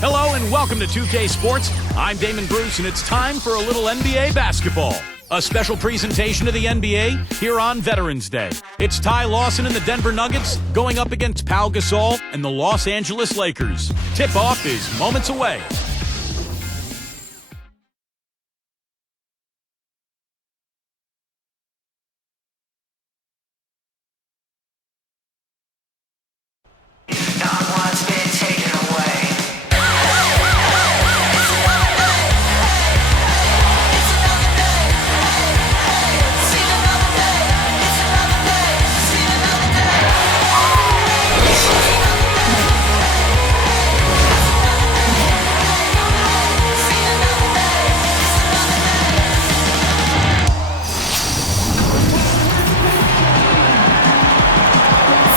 Hello and welcome to 2K Sports. I'm Damon Bruce, and it's time for a little NBA basketball. A special presentation of the NBA here on Veterans Day. It's Ty Lawson and the Denver Nuggets going up against Pau Gasol and the Los Angeles Lakers. Tip-off is moments away.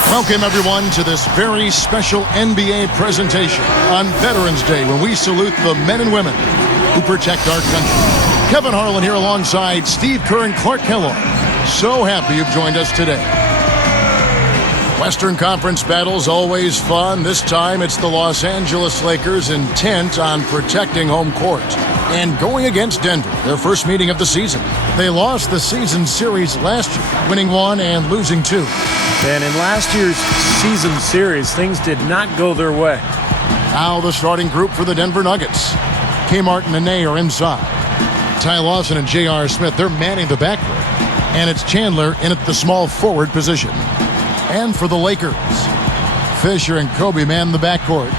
Welcome, everyone, to this very special NBA presentation on Veterans Day, when we salute the men and women who protect our country. Kevin Harlan here alongside Steve Kerr and Clark Kellogg. So happy you've joined us today. Western Conference battles always fun. This time it's the Los Angeles Lakers intent on protecting home court and going against Denver, their first meeting of the season. They lost the season series last year, winning 1 and losing 2. And in last year's season series, things did not go their way. Now the starting group for the Denver Nuggets. Kmart and Nene are inside. Ty Lawson and J.R. Smith, they're manning the backcourt. And it's Chandler in at the small forward position. And for the Lakers, Fisher and Kobe man the backcourt.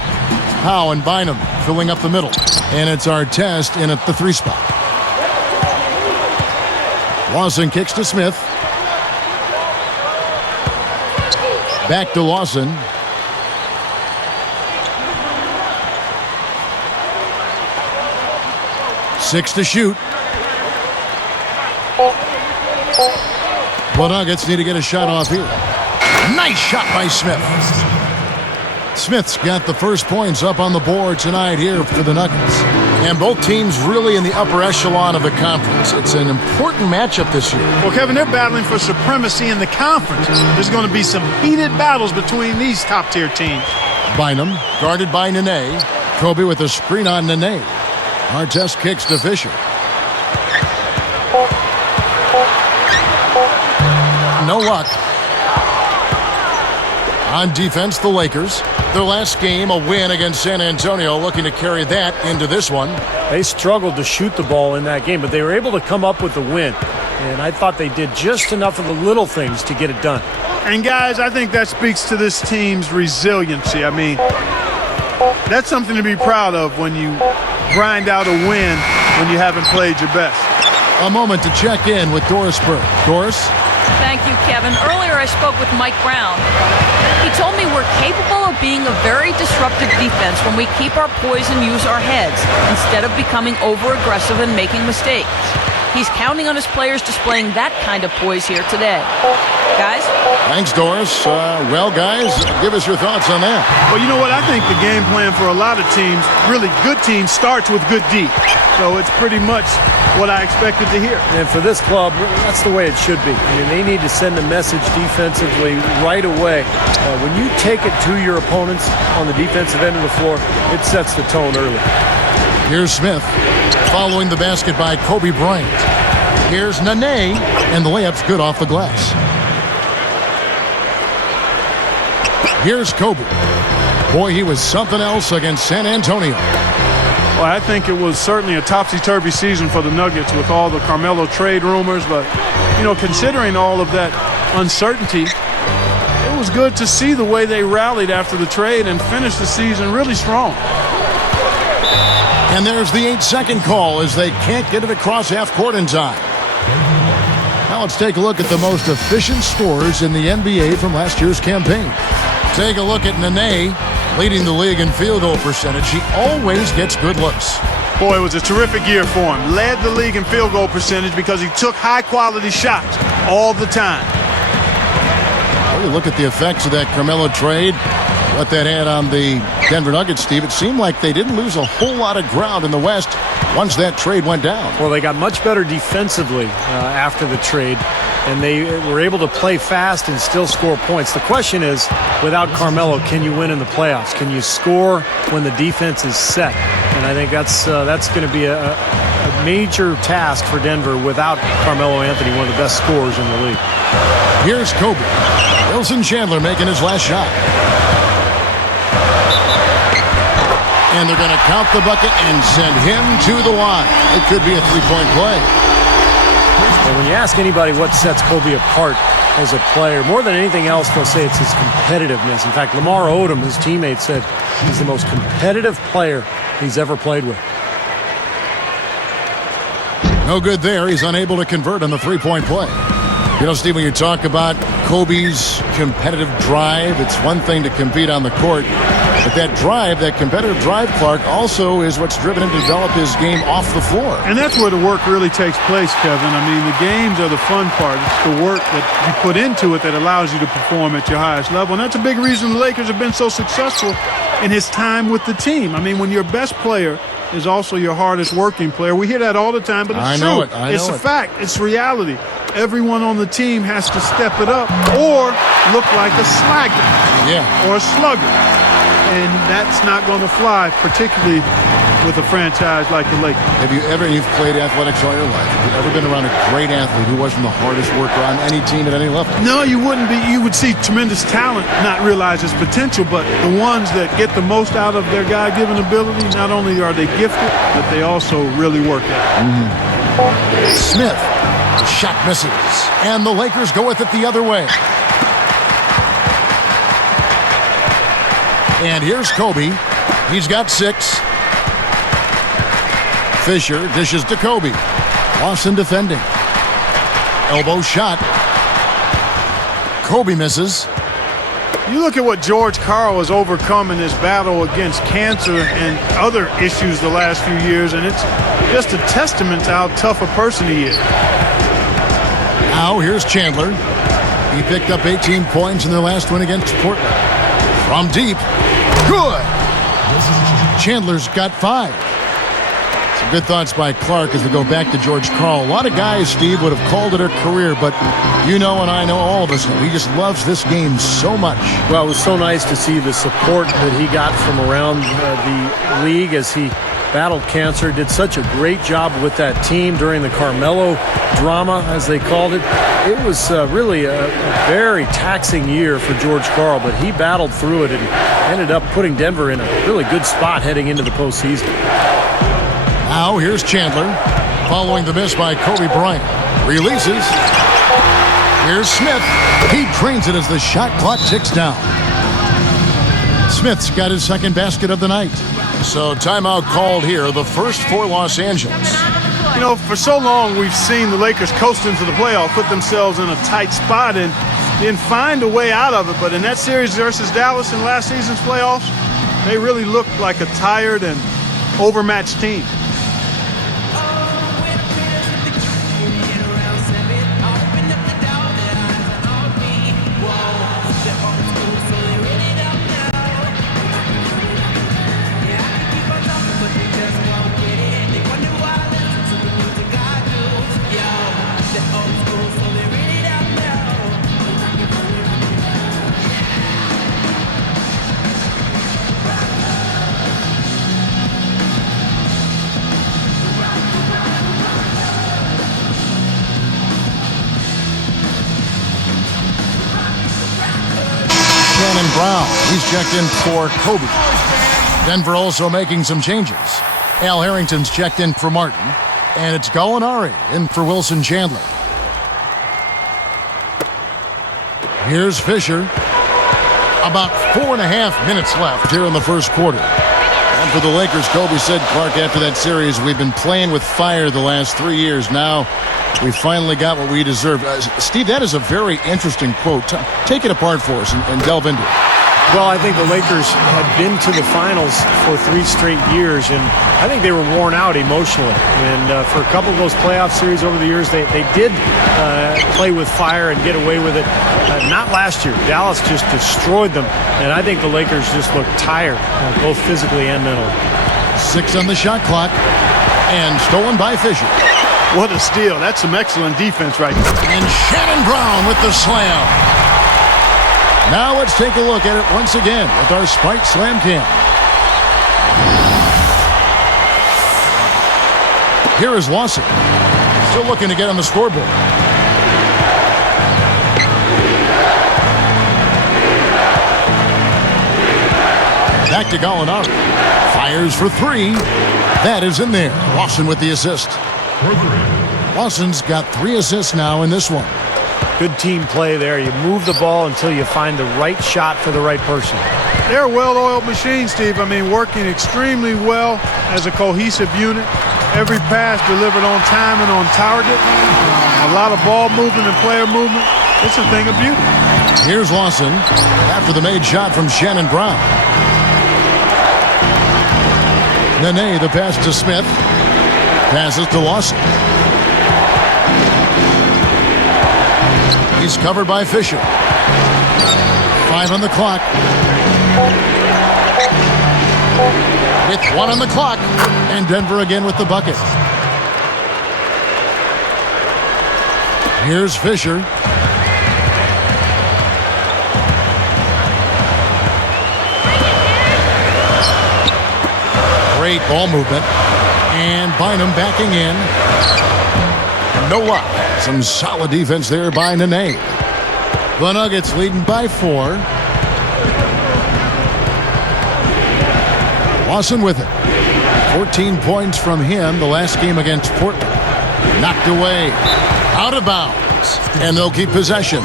Howe and Bynum filling up the middle. And it's Artest in at the 3 spot. Lawson kicks to Smith. Back to Lawson. Six to shoot. The Nuggets need to get a shot off here. Nice shot by Smith. Smith's got the first points up on the board tonight here for the Nuggets. And both teams really in the upper echelon of the conference. It's an important matchup this year. Well, Kevin, they're battling for supremacy in the conference. There's going to be some heated battles between these top-tier teams. Bynum guarded by Nene. Kobe with a screen on Nene. Artest kicks to Fisher. No luck. On defense, the Lakers. Their last game, a win against San Antonio, looking to carry that into this one. They struggled to shoot the ball in that game, but they were able to come up with the win. And I thought they did just enough of the little things to get it done. And, guys, I think that speaks to this team's resiliency. I mean, that's something to be proud of when you grind out a win when you haven't played your best. A moment to check in with Doris Burke. Doris? Thank you, Kevin. Earlier I spoke with Mike Brown. He told me we're capable of being a very disruptive defense when we keep our poise and use our heads instead of becoming over-aggressive and making mistakes. He's counting on his players displaying that kind of poise here today. Guys? Thanks, Doris. Well, guys, give us your thoughts on that. Well, you know what? I think the game plan for a lot of teams, really good teams, starts with good D. So it's pretty much what I expected to hear. And for this club, that's the way it should be. I mean, they need to send a message defensively right away. When you take it to your opponents on the defensive end of the floor, it sets the tone early. Here's Smith, following the basket by Kobe Bryant. Here's Nene, and the layup's good off the glass. Here's Kobe. Boy, he was something else against San Antonio. Well, I think it was certainly a topsy-turvy season for the Nuggets with all the Carmelo trade rumors. But, you know, considering all of that uncertainty, it was good to see the way they rallied after the trade and finished the season really strong. And there's the 8-second call as they can't get it across half court in time. Now let's take a look at the most efficient scorers in the NBA from last year's campaign. Take a look at Nene, leading the league in field goal percentage. He always gets good looks. Boy, it was a terrific year for him. Led the league in field goal percentage because he took high-quality shots all the time. Well, you look at the effects of that Carmelo trade, what that had on the Denver Nuggets, Steve. It seemed like they didn't lose a whole lot of ground in the West once that trade went down. Well, they got much better defensively after the trade. and they were able to play fast and still score points. The question is, without Carmelo, can you win in the playoffs? Can you score when the defense is set? And I think that's going to be a major task for Denver without Carmelo Anthony, one of the best scorers in the league. Here's Kobe. Wilson Chandler making his last shot. And they're going to count the bucket and send him to the line. It could be a three-point play. And when you ask anybody what sets Kobe apart as a player, more than anything else, they'll say it's his competitiveness. In fact, Lamar Odom, his teammate, said he's the most competitive player he's ever played with. No good there. He's unable to convert on the three-point play. You know, Steve, when you talk about Kobe's competitive drive, it's one thing to compete on the court, but that drive, that competitive drive, Clark, also is what's driven him to develop his game off the floor. And that's where the work really takes place, Kevin. I mean, the games are the fun part. It's the work that you put into it that allows you to perform at your highest level. And that's a big reason the Lakers have been so successful in his time with the team. I mean, when your best player is also your hardest working player. We hear that all the time, but it's true. It's a fact. It's reality. Everyone on the team has to step it up or look like a slagger or a slugger. And that's not going to fly, particularly with a franchise like the Lakers. You've played athletics all your life. Have you ever been around a great athlete who wasn't the hardest worker on any team at any level? No, you wouldn't be. You would see tremendous talent, not realize its potential, but the ones that get the most out of their God-given ability, not only are they gifted, but they also really work at it. Smith, the shot misses, and the Lakers go with it the other way. And here's Kobe. He's got 6. Fisher dishes to Kobe. Lawson defending. Elbow shot. Kobe misses. You look at what George Karl has overcome in his battle against cancer and other issues the last few years, and it's just a testament to how tough a person he is. Now here's Chandler. He picked up 18 points in their last win against Portland. From deep. Good. Chandler's got 5. Some good thoughts by Clark as we go back to George Karl. A lot of guys, Steve, would have called it a career, but you know and I know, all of us know, he just loves this game so much. Well, it was so nice to see the support that he got from around the league as he battled cancer. Did such a great job with that team during the Carmelo drama, as they called it. It was really a very taxing year for George Karl, but he battled through it and ended up putting Denver in a really good spot heading into the postseason. Now here's Chandler, following the miss by Kobe Bryant. Releases. Here's Smith. He drains it as the shot clock ticks down. Smith's got his second basket of the night. So timeout called here, the first for Los Angeles. You know, for so long we've seen the Lakers coast into the playoffs, put themselves in a tight spot and then find a way out of it. But in that series versus Dallas in last season's playoffs, they really looked like a tired and overmatched team. Brown, he's checked in for Kobe. Denver also making some changes. Al Harrington's checked in for Martin, and it's Gallinari in for Wilson Chandler. Here's Fisher. About 4.5 minutes left here in the first quarter. And for the Lakers, Kobe said, Clark, after that series, we've been playing with fire the last 3 years. Now we finally got what we deserved. Steve, that is a very interesting quote. Take it apart for us and delve into it. Well, I think the Lakers had been to the finals for 3 straight years, and I think they were worn out emotionally. And for a couple of those playoff series over the years, they did play with fire and get away with it. Not last year. Dallas just destroyed them, and I think the Lakers just looked tired, both physically and mentally. 6 on the shot clock, and stolen by Fisher. What a steal. That's some excellent defense right there. And Shannon Brown with the slam. Now let's take a look at it once again with our Spike Slam Cam. Here is Lawson. Still looking to get on the scoreboard. Back to Gallinari. Fires for three. That is in there. Lawson with the assist. Lawson's got 3 assists now in this one. Good team play there. You move the ball until you find the right shot for the right person. They're a well-oiled machine, Steve. I mean, working extremely well as a cohesive unit. Every pass delivered on time and on target. A lot of ball movement and player movement. It's a thing of beauty. Here's Lawson after the made shot from Shannon Brown. Nene, the pass to Smith. Passes to Lawson. He's covered by Fisher. 5 on the clock. With 1 on the clock. And Denver again with the bucket. Here's Fisher. Great ball movement. And Bynum backing in. No luck. Some solid defense there by Nene. The Nuggets leading by 4. Lawson with it. 14 points from him the last game against Portland. Knocked away. Out of bounds. And they'll keep possession.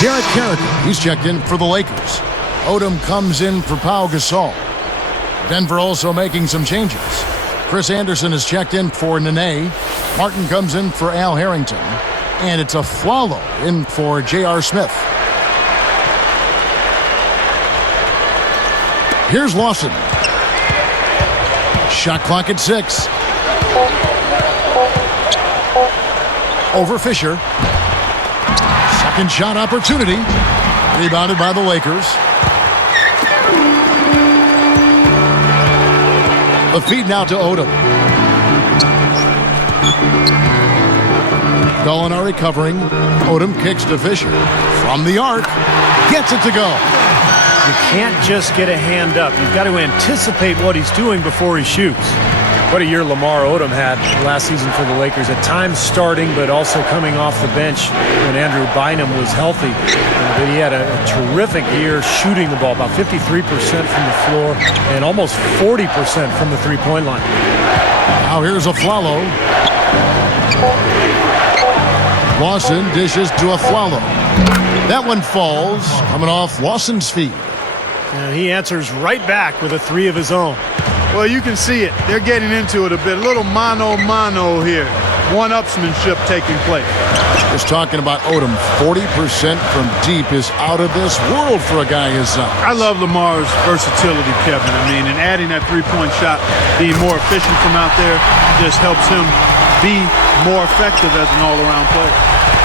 Derek Carricker, he's checked in for the Lakers. Odom comes in for Pau Gasol. Denver also making some changes. Chris Anderson is checked in for Nene. Martin comes in for Al Harrington. And it's a Flalo in for J.R. Smith. Here's Lawson. Shot clock at 6. Over Fisher. Second shot opportunity. Rebounded by the Lakers. The feed now to Odom. Gallinari covering. Odom kicks to Fisher. From the arc. Gets it to go. You can't just get a hand up. You've got to anticipate what he's doing before he shoots. What a year Lamar Odom had last season for the Lakers. At times starting, but also coming off the bench when Andrew Bynum was healthy. But he had a terrific year shooting the ball, about 53% from the floor and almost 40% from the three-point line. Now here's a Flalo. Lawson dishes to a Flalo. That one falls, coming off Lawson's feet. And he answers right back with a 3 of his own. Well, you can see it. They're getting into it a bit. A little mano-mano here. One-upsmanship taking place. Just talking about Odom. 40% from deep is out of this world for a guy his size. I love Lamar's versatility, Kevin. I mean, and adding that three-point shot, being more efficient from out there, just helps him be more effective as an all-around player.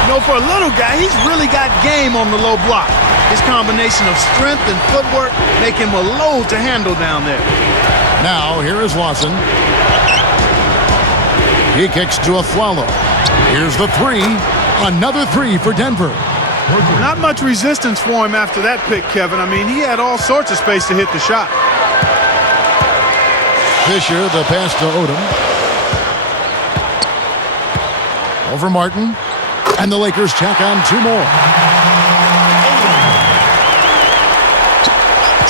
You know, for a little guy, he's really got game on the low block. His combination of strength and footwork make him a load to handle down there. Now, here is Lawson. He kicks to a Flalo. Here's the 3. Another 3 for Denver. Not much resistance for him after that pick, Kevin. I mean, he had all sorts of space to hit the shot. Fisher, the pass to Odom. Over Martin. And the Lakers tack on 2 more.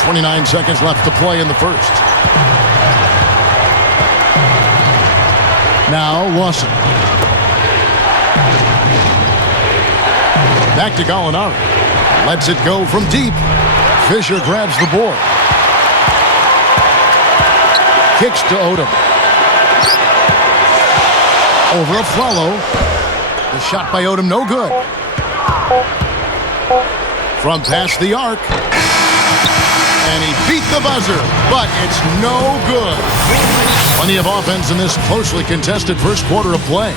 29 seconds left to play in the first. Now Lawson. Back to Gallinari. Lets it go from deep. Fisher grabs the board. Kicks to Odom. Over a Flalo. The shot by Odom, no good. From past the arc. And he beat the buzzer, but it's no good. Plenty of offense in this closely contested first quarter of play.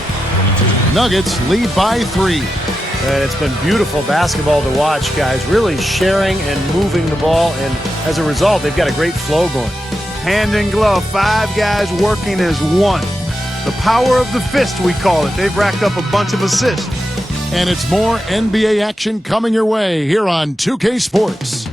Nuggets lead by 3. And it's been beautiful basketball to watch, guys. Really sharing and moving the ball, and as a result, they've got a great flow going. Hand in glove, 5 guys working as one. The power of the fist, we call it. They've racked up a bunch of assists. And it's more NBA action coming your way here on 2K Sports.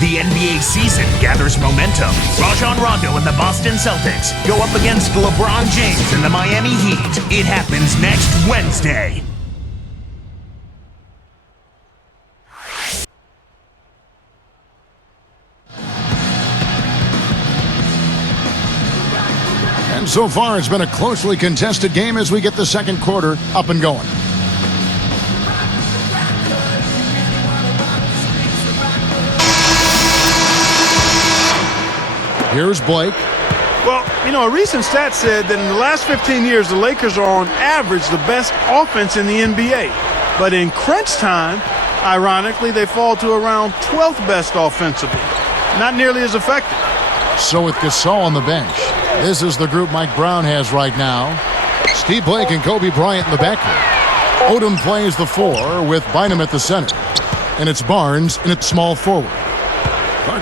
The NBA season gathers momentum. Rajon Rondo and the Boston Celtics go up against LeBron James and the Miami Heat. It happens next Wednesday. And so far, it's been a closely contested game as we get the second quarter up and going. Here's Blake. Well, you know, a recent stat said that in the last 15 years, the Lakers are on average the best offense in the NBA. But in crunch time, ironically, they fall to around 12th best offensively. Not nearly as effective. So with Gasol on the bench, this is the group Mike Brown has right now. Steve Blake and Kobe Bryant in the backcourt. Odom plays the 4 with Bynum at the center. And it's Barnes in its small forward.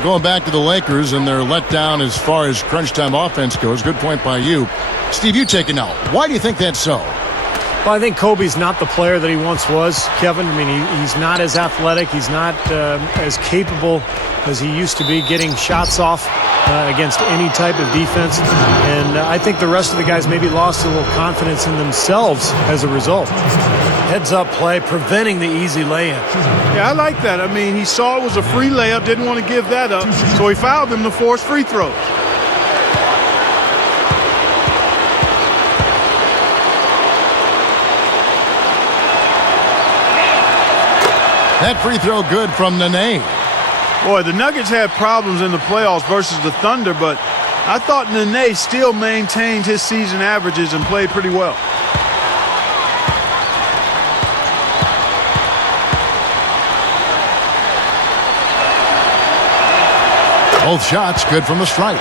Going back to the Lakers and their letdown as far as crunch time offense goes. Good point by you. Steve, you take it now. Why do you think that's so? Well, I think Kobe's not the player that he once was, Kevin. I mean, he's not as athletic. He's not as capable as he used to be getting shots off against any type of defense. And I think the rest of the guys maybe lost a little confidence in themselves as a result. Heads-up play, preventing the easy lay-in. Yeah, I like that. I mean, he saw it was a free layup, didn't want to give that up, so he fouled him to force free throws. That free throw good from Nene. Boy, the Nuggets had problems in the playoffs versus the Thunder, but I thought Nene still maintained his season averages and played pretty well. Both shots good from the stripe.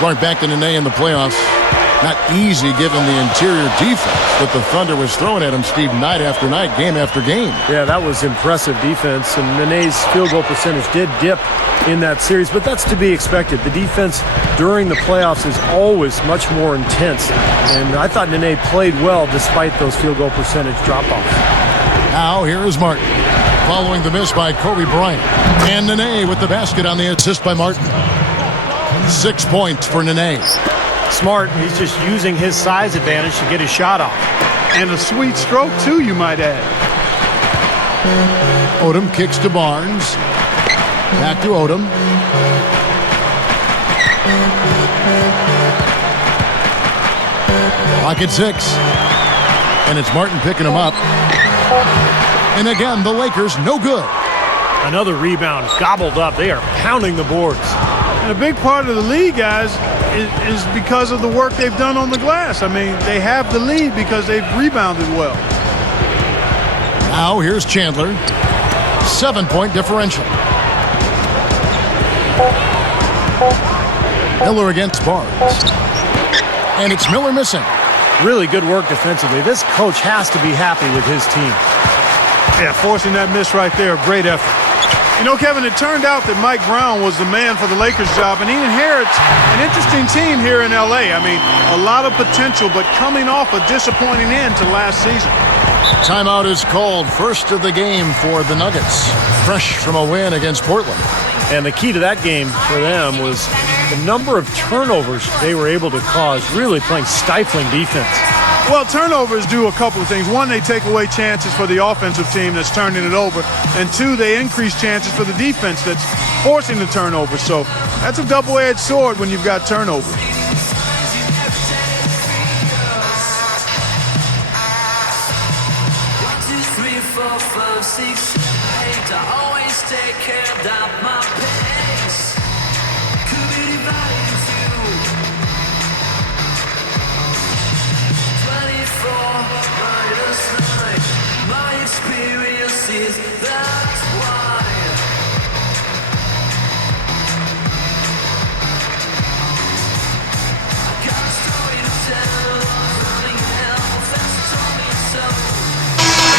Going back to Nene in the playoffs, not easy given the interior defense that the Thunder was throwing at him, Steve, night after night, game after game. Yeah, that was impressive defense, and Nene's field goal percentage did dip in that series, but that's to be expected. The defense during the playoffs is always much more intense, and I thought Nene played well despite those field goal percentage drop-offs. Now, here is Martin, following the miss by Kobe Bryant. And Nene with the basket on the assist by Martin. 6 points for Nene. Smart, he's just using his size advantage to get his shot off. And a sweet stroke, too, you might add. Odom kicks to Barnes. Back to Odom. Clock at 6. And it's Martin picking him up. And again, the Lakers no good. Another rebound gobbled up. They are pounding the boards. And a big part of the lead, guys, is because of the work they've done on the glass. I mean, they have the lead because they've rebounded well. Now here's Chandler. 7-point differential. Miller against Barnes. And it's Miller missing. Really good work defensively. This coach has to be happy with his team. Yeah, forcing that miss right there, great effort. You know, Kevin, it turned out that Mike Brown was the man for the Lakers job, and he inherits an interesting team here in L.A. I mean, a lot of potential, but coming off a disappointing end to last season. Timeout is called. First of the game for the Nuggets. Fresh from a win against Portland. And the key to that game for them was the number of turnovers they were able to cause, really playing stifling defense. Well, turnovers do a couple of things. One, they take away chances for the offensive team that's turning it over. And two, they increase chances for the defense that's forcing the turnover. So that's a double-edged sword when you've got turnovers.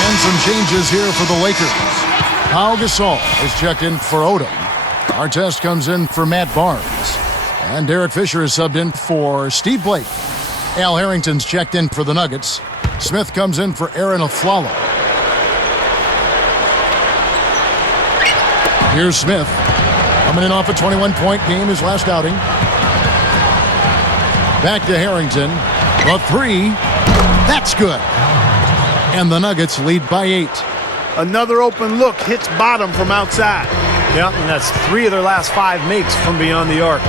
And some changes here for the Lakers. Pau Gasol is checked in for Odom. Artest comes in for Matt Barnes. And Derek Fisher is subbed in for Steve Blake. Al Harrington's checked in for the Nuggets. Smith comes in for Aaron Aflalo. Here's Smith, coming in off a 21-point game his last outing. Back to Harrington. The three. That's good. And the Nuggets lead by 8. Another open look hits bottom from outside. Yep, and that's 3 of their last 5 makes from beyond the arc.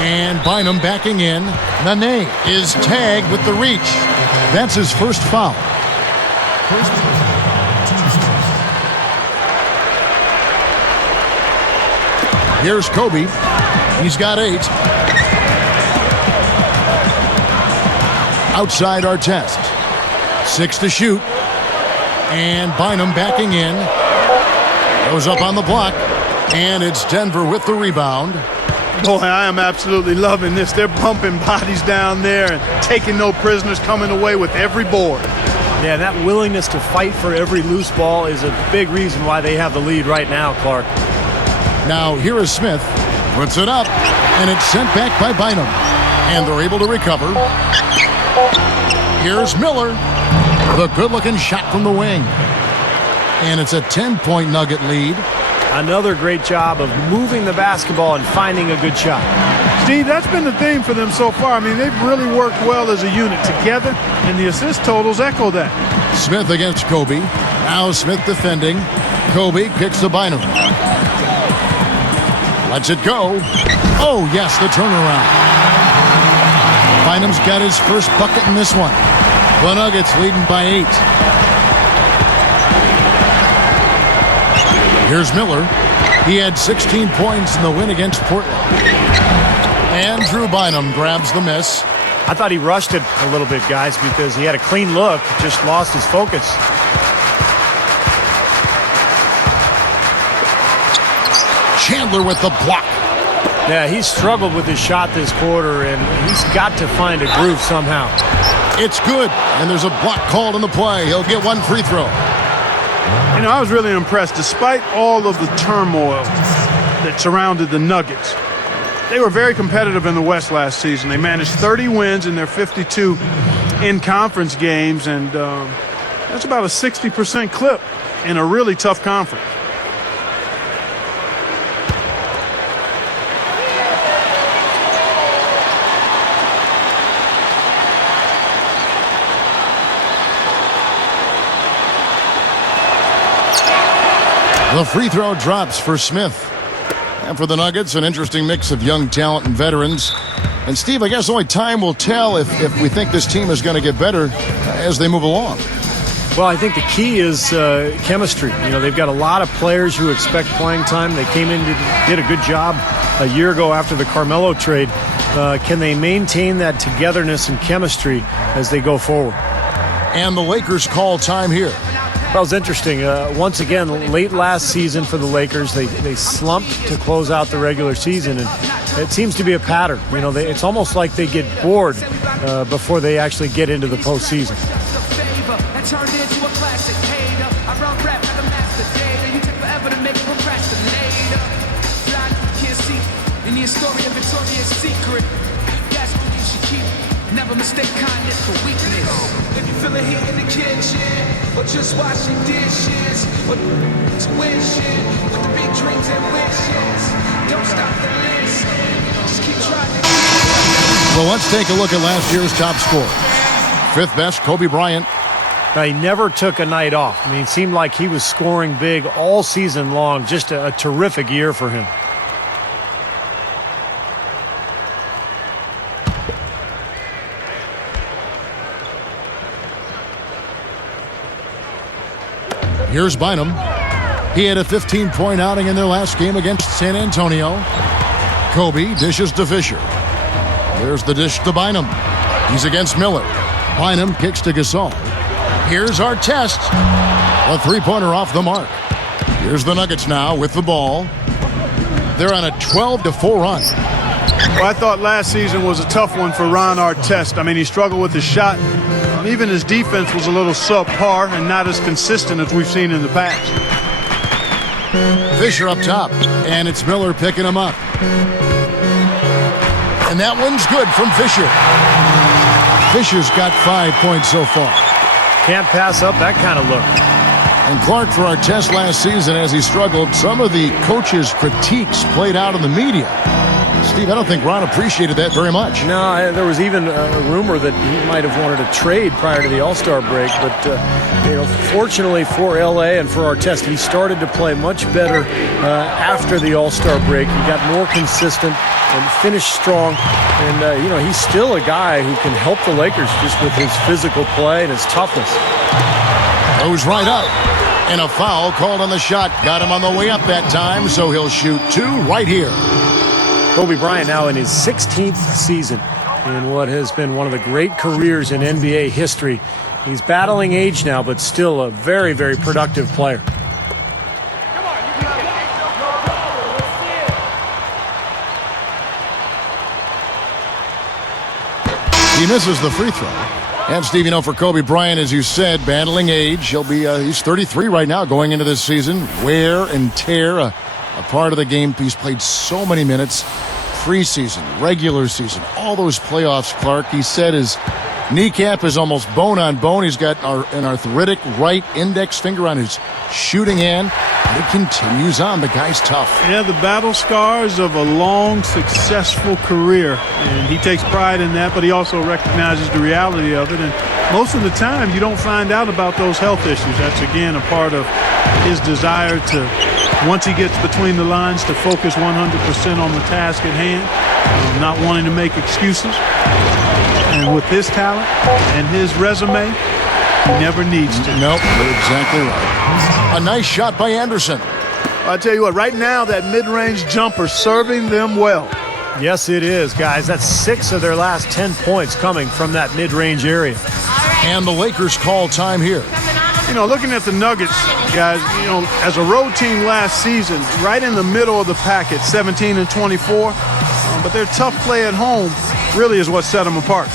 And Bynum backing in. Nene is tagged with the reach. That's his first foul. Here's Kobe. He's got 8. Outside Artest. 6 to shoot. And Bynum backing in. Goes up on the block. And it's Denver with the rebound. Boy, I am absolutely loving this. They're bumping bodies down there and taking no prisoners, coming away with every board. Yeah, that willingness to fight for every loose ball is a big reason why they have the lead right now, Clark. Now here is Smith. Puts it up. And it's sent back by Bynum. And they're able to recover. Here's Miller. The good-looking shot from the wing. And it's a 10-point Nugget lead. Another great job of moving the basketball and finding a good shot. Steve, that's been the theme for them so far. I mean, they've really worked well as a unit together, and the assist totals echo that. Smith against Kobe. Now Smith defending. Kobe kicks to Bynum. Lets it go. Oh, yes, the turnaround. Bynum's got his first bucket in this one. The Nuggets leading by 8. Here's Miller. He had 16 points in the win against Portland. And Drew Bynum grabs the miss. I thought he rushed it a little bit, guys, because he had a clean look, just lost his focus. Chandler with the block. Yeah, he's struggled with his shot this quarter, and he's got to find a groove somehow. It's good, and there's a block called in the play. He'll get one free throw. You know, I was really impressed. Despite all of the turmoil that surrounded the Nuggets, they were very competitive in the West last season. They managed 30 wins in their 52 in-conference games, and that's about a 60% clip in a really tough conference. The free throw drops for Smith. And for the Nuggets, an interesting mix of young talent and veterans. And Steve, I guess only time will tell if we think this team is going to get better as they move along. Well, I think the key is chemistry. You know, they've got a lot of players who expect playing time. They came in, did a good job a year ago after the Carmelo trade. Can they maintain that togetherness and chemistry as they go forward? And the Lakers call time here. That was interesting. Once again, late last season for the Lakers, they slumped to close out the regular season, and it seems to be a pattern. You know, it's almost like they get bored before they actually get into the postseason. Never mistake kindness for weakness. If you feel the heat in the kitchen, or just washing dishes, or to win shit, with the big dreams and wishes, don't stop the list. Just keep trying. Well, let's take a look at last year's top scorer. 5th best, Kobe Bryant. Now, he never took a night off. I mean, it seemed like he was scoring big all season long. Just a terrific year for him. Here's Bynum. He had a 15-point outing in their last game against San Antonio. Kobe dishes to Fisher. There's the dish to Bynum. He's against Miller. Bynum kicks to Gasol. Here's Artest. A three-pointer off the mark. Here's the Nuggets now with the ball. They're on a 12-4 run. Well, I thought last season was a tough one for Ron Artest. I mean, he struggled with his shot. Even his defense was a little subpar and not as consistent as we've seen in the past. Fisher up top, and it's Miller picking him up. And that one's good from Fisher. Fisher's got 5 points so far. Can't pass up that kind of look. And Clark, for our test last season as he struggled, some of the coaches' critiques played out in the media. Steve, I don't think Ron appreciated that very much. No, there was even a rumor that he might have wanted a trade prior to the All-Star break. But, fortunately for L.A. and for our test, he started to play much better after the All-Star break. He got more consistent and finished strong. And, he's still a guy who can help the Lakers just with his physical play and his toughness. Goes right up. And a foul called on the shot. Got him on the way up that time, so he'll shoot 2 right here. Kobe Bryant now in his 16th season in what has been one of the great careers in NBA history. He's battling age now, but still a very, very productive player. He misses the free throw. And, Steve, for Kobe Bryant, as you said, battling age. He's 33 right now going into this season. Wear and tear, a part of the game. He's played so many minutes. Preseason, regular season, all those playoffs, Clark. He said his kneecap is almost bone on bone. He's got an arthritic right index finger on his shooting hand. And it continues on. The guy's tough. Yeah, the battle scars of a long, successful career. And he takes pride in that, but he also recognizes the reality of it. And most of the time, you don't find out about those health issues. That's, again, a part of his desire to, once he gets between the lines, to focus 100% on the task at hand, not wanting to make excuses. And with his talent and his resume, he never needs to. Nope, you're exactly right. A nice shot by Anderson. I tell you what, right now, that mid-range jumper serving them well. Yes, it is, guys. That's 6 of their last 10 points coming from that mid-range area. And the Lakers call time here. Looking at the Nuggets, guys, as a road team last season, right in the middle of the pack at 17-24, but their tough play at home really is what set them apart.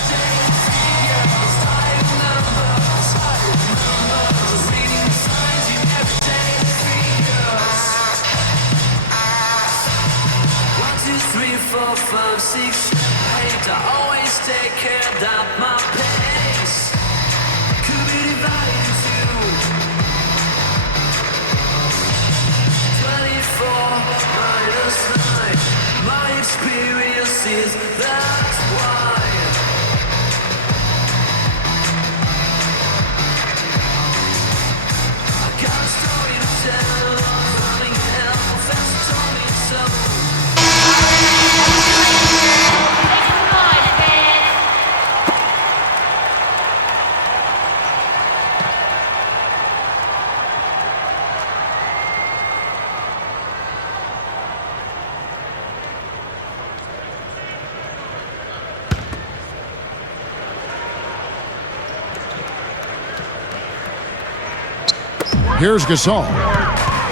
Here's Gasol.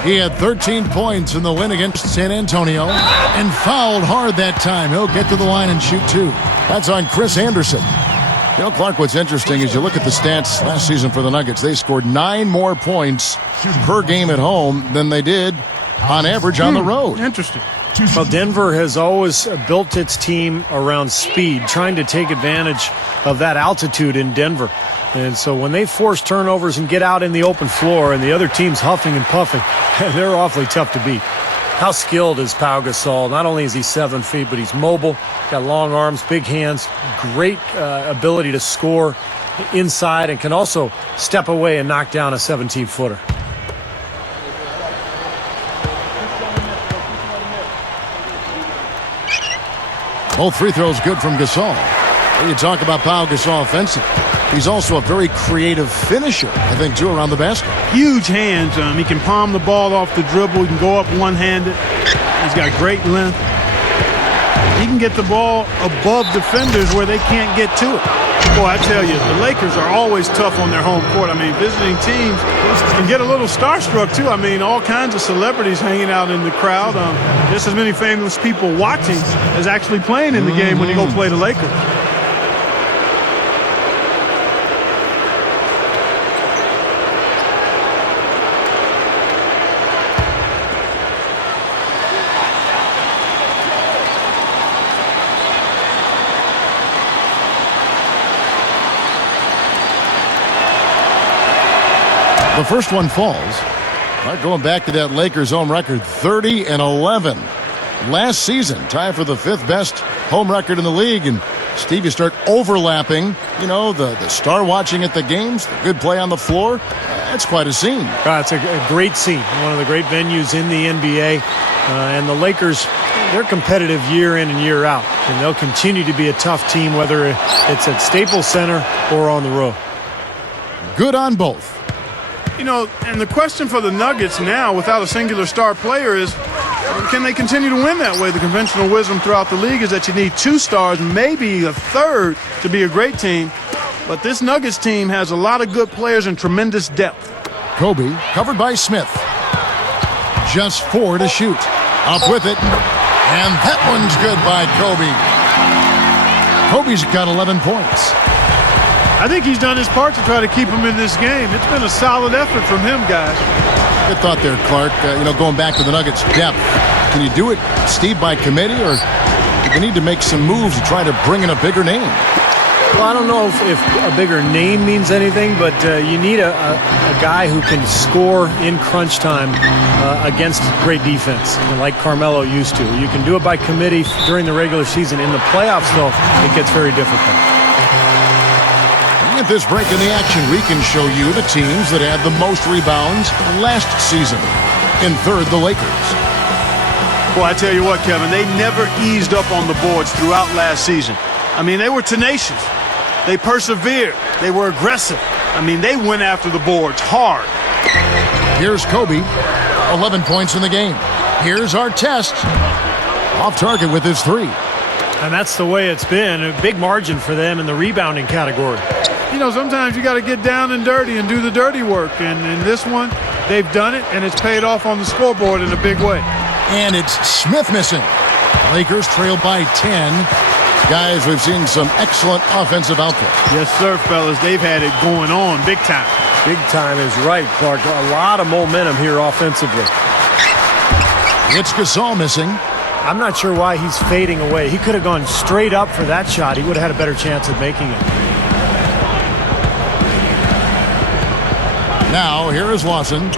He had 13 points in the win against San Antonio and fouled hard that time. He'll get to the line and shoot 2. That's on Chris Anderson. Clark, what's interesting is you look at the stats last season for the Nuggets. They scored 9 more points per game at home than they did on average on the road. Interesting. Well, Denver has always built its team around speed, trying to take advantage of that altitude in Denver. And so when they force turnovers and get out in the open floor and the other team's huffing and puffing, they're awfully tough to beat. How skilled is Pau Gasol? Not only is he 7 feet, but he's mobile, got long arms, big hands, great ability to score inside, and can also step away and knock down a 17-footer. Both free throws good from Gasol. When you talk about Pau Gasol offensive, he's also a very creative finisher, I think, too, around the basket. Huge hands. He can palm the ball off the dribble. He can go up one-handed. He's got great length. He can get the ball above defenders where they can't get to it. Boy, I tell you, the Lakers are always tough on their home court. Visiting teams can get a little starstruck, too. All kinds of celebrities hanging out in the crowd. Just as many famous people watching as actually playing in the game when you go play the Lakers. The first one falls. Going back to that Lakers home record, 30-11. Last season, tied for the 5th best home record in the league. And Steve, you start overlapping, the star watching at the games, the good play on the floor. That's quite a scene. It's a great scene. One of the great venues in the NBA. And the Lakers, they're competitive year in and year out. And they'll continue to be a tough team, whether it's at Staples Center or on the road. Good on both. And the question for the Nuggets now, without a singular star player, is can they continue to win that way? The conventional wisdom throughout the league is that you need 2 stars, maybe a third, to be a great team. But this Nuggets team has a lot of good players and tremendous depth. Kobe, covered by Smith. Just 4 to shoot. Up with it. And that one's good by Kobe. Kobe's got 11 points. I think he's done his part to try to keep him in this game. It's been a solid effort from him, guys. Good thought there, Clark. Going back to the Nuggets' depth. Can you do it, Steve, by committee, or do you need to make some moves to try to bring in a bigger name? Well, I don't know if a bigger name means anything, but you need a guy who can score in crunch time against great defense, like Carmelo used to. You can do it by committee during the regular season. In the playoffs, though, it gets very difficult. At this break in the action, we can show you the teams that had the most rebounds last season. In third, the Lakers. Well, I tell you what, Kevin, they never eased up on the boards throughout last season. I mean, they were tenacious. They persevered. They were aggressive. I mean, they went after the boards hard. Here's Kobe, 11 points in the game. Here's our test. Off target with his 3. And that's the way it's been. A big margin for them in the rebounding category. Sometimes you got to get down and dirty and do the dirty work. And in this one, they've done it, and it's paid off on the scoreboard in a big way. And it's Smith missing. Lakers trail by 10. Guys, we've seen some excellent offensive output. Yes, sir, fellas. They've had it going on big time. Big time is right, Clark. A lot of momentum here offensively. It's Gasol missing. I'm not sure why he's fading away. He could have gone straight up for that shot. He would have had a better chance of making it. Now, here is Lawson.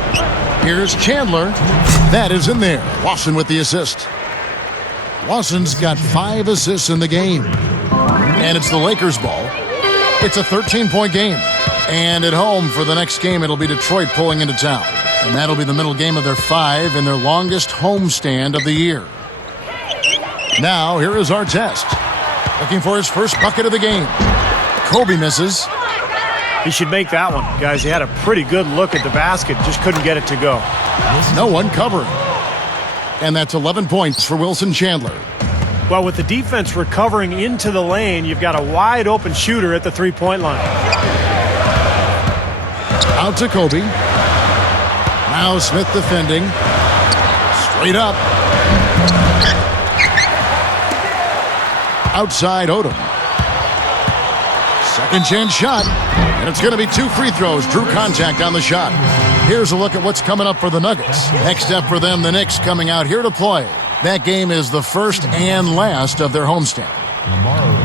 Here's Chandler. That is in there. Lawson with the assist. Lawson's got 5 assists in the game. And it's the Lakers' ball. It's a 13-point game. And at home for the next game, it'll be Detroit pulling into town. And that'll be the middle game of their 5 and their longest homestand of the year. Now, here is our test. Looking for his first bucket of the game. Kobe misses. He should make that one. Guys, he had a pretty good look at the basket, just couldn't get it to go. No one covering. And that's 11 points for Wilson Chandler. Well, with the defense recovering into the lane, you've got a wide open shooter at the 3-point line. Out to Kobe. Now Smith defending. Straight up. Outside Odom. Second chance shot. And it's going to be 2 free throws. Drew contact on the shot. Here's a look at what's coming up for the Nuggets. Next step for them, the Knicks coming out here to play. That game is the first and last of their homestand.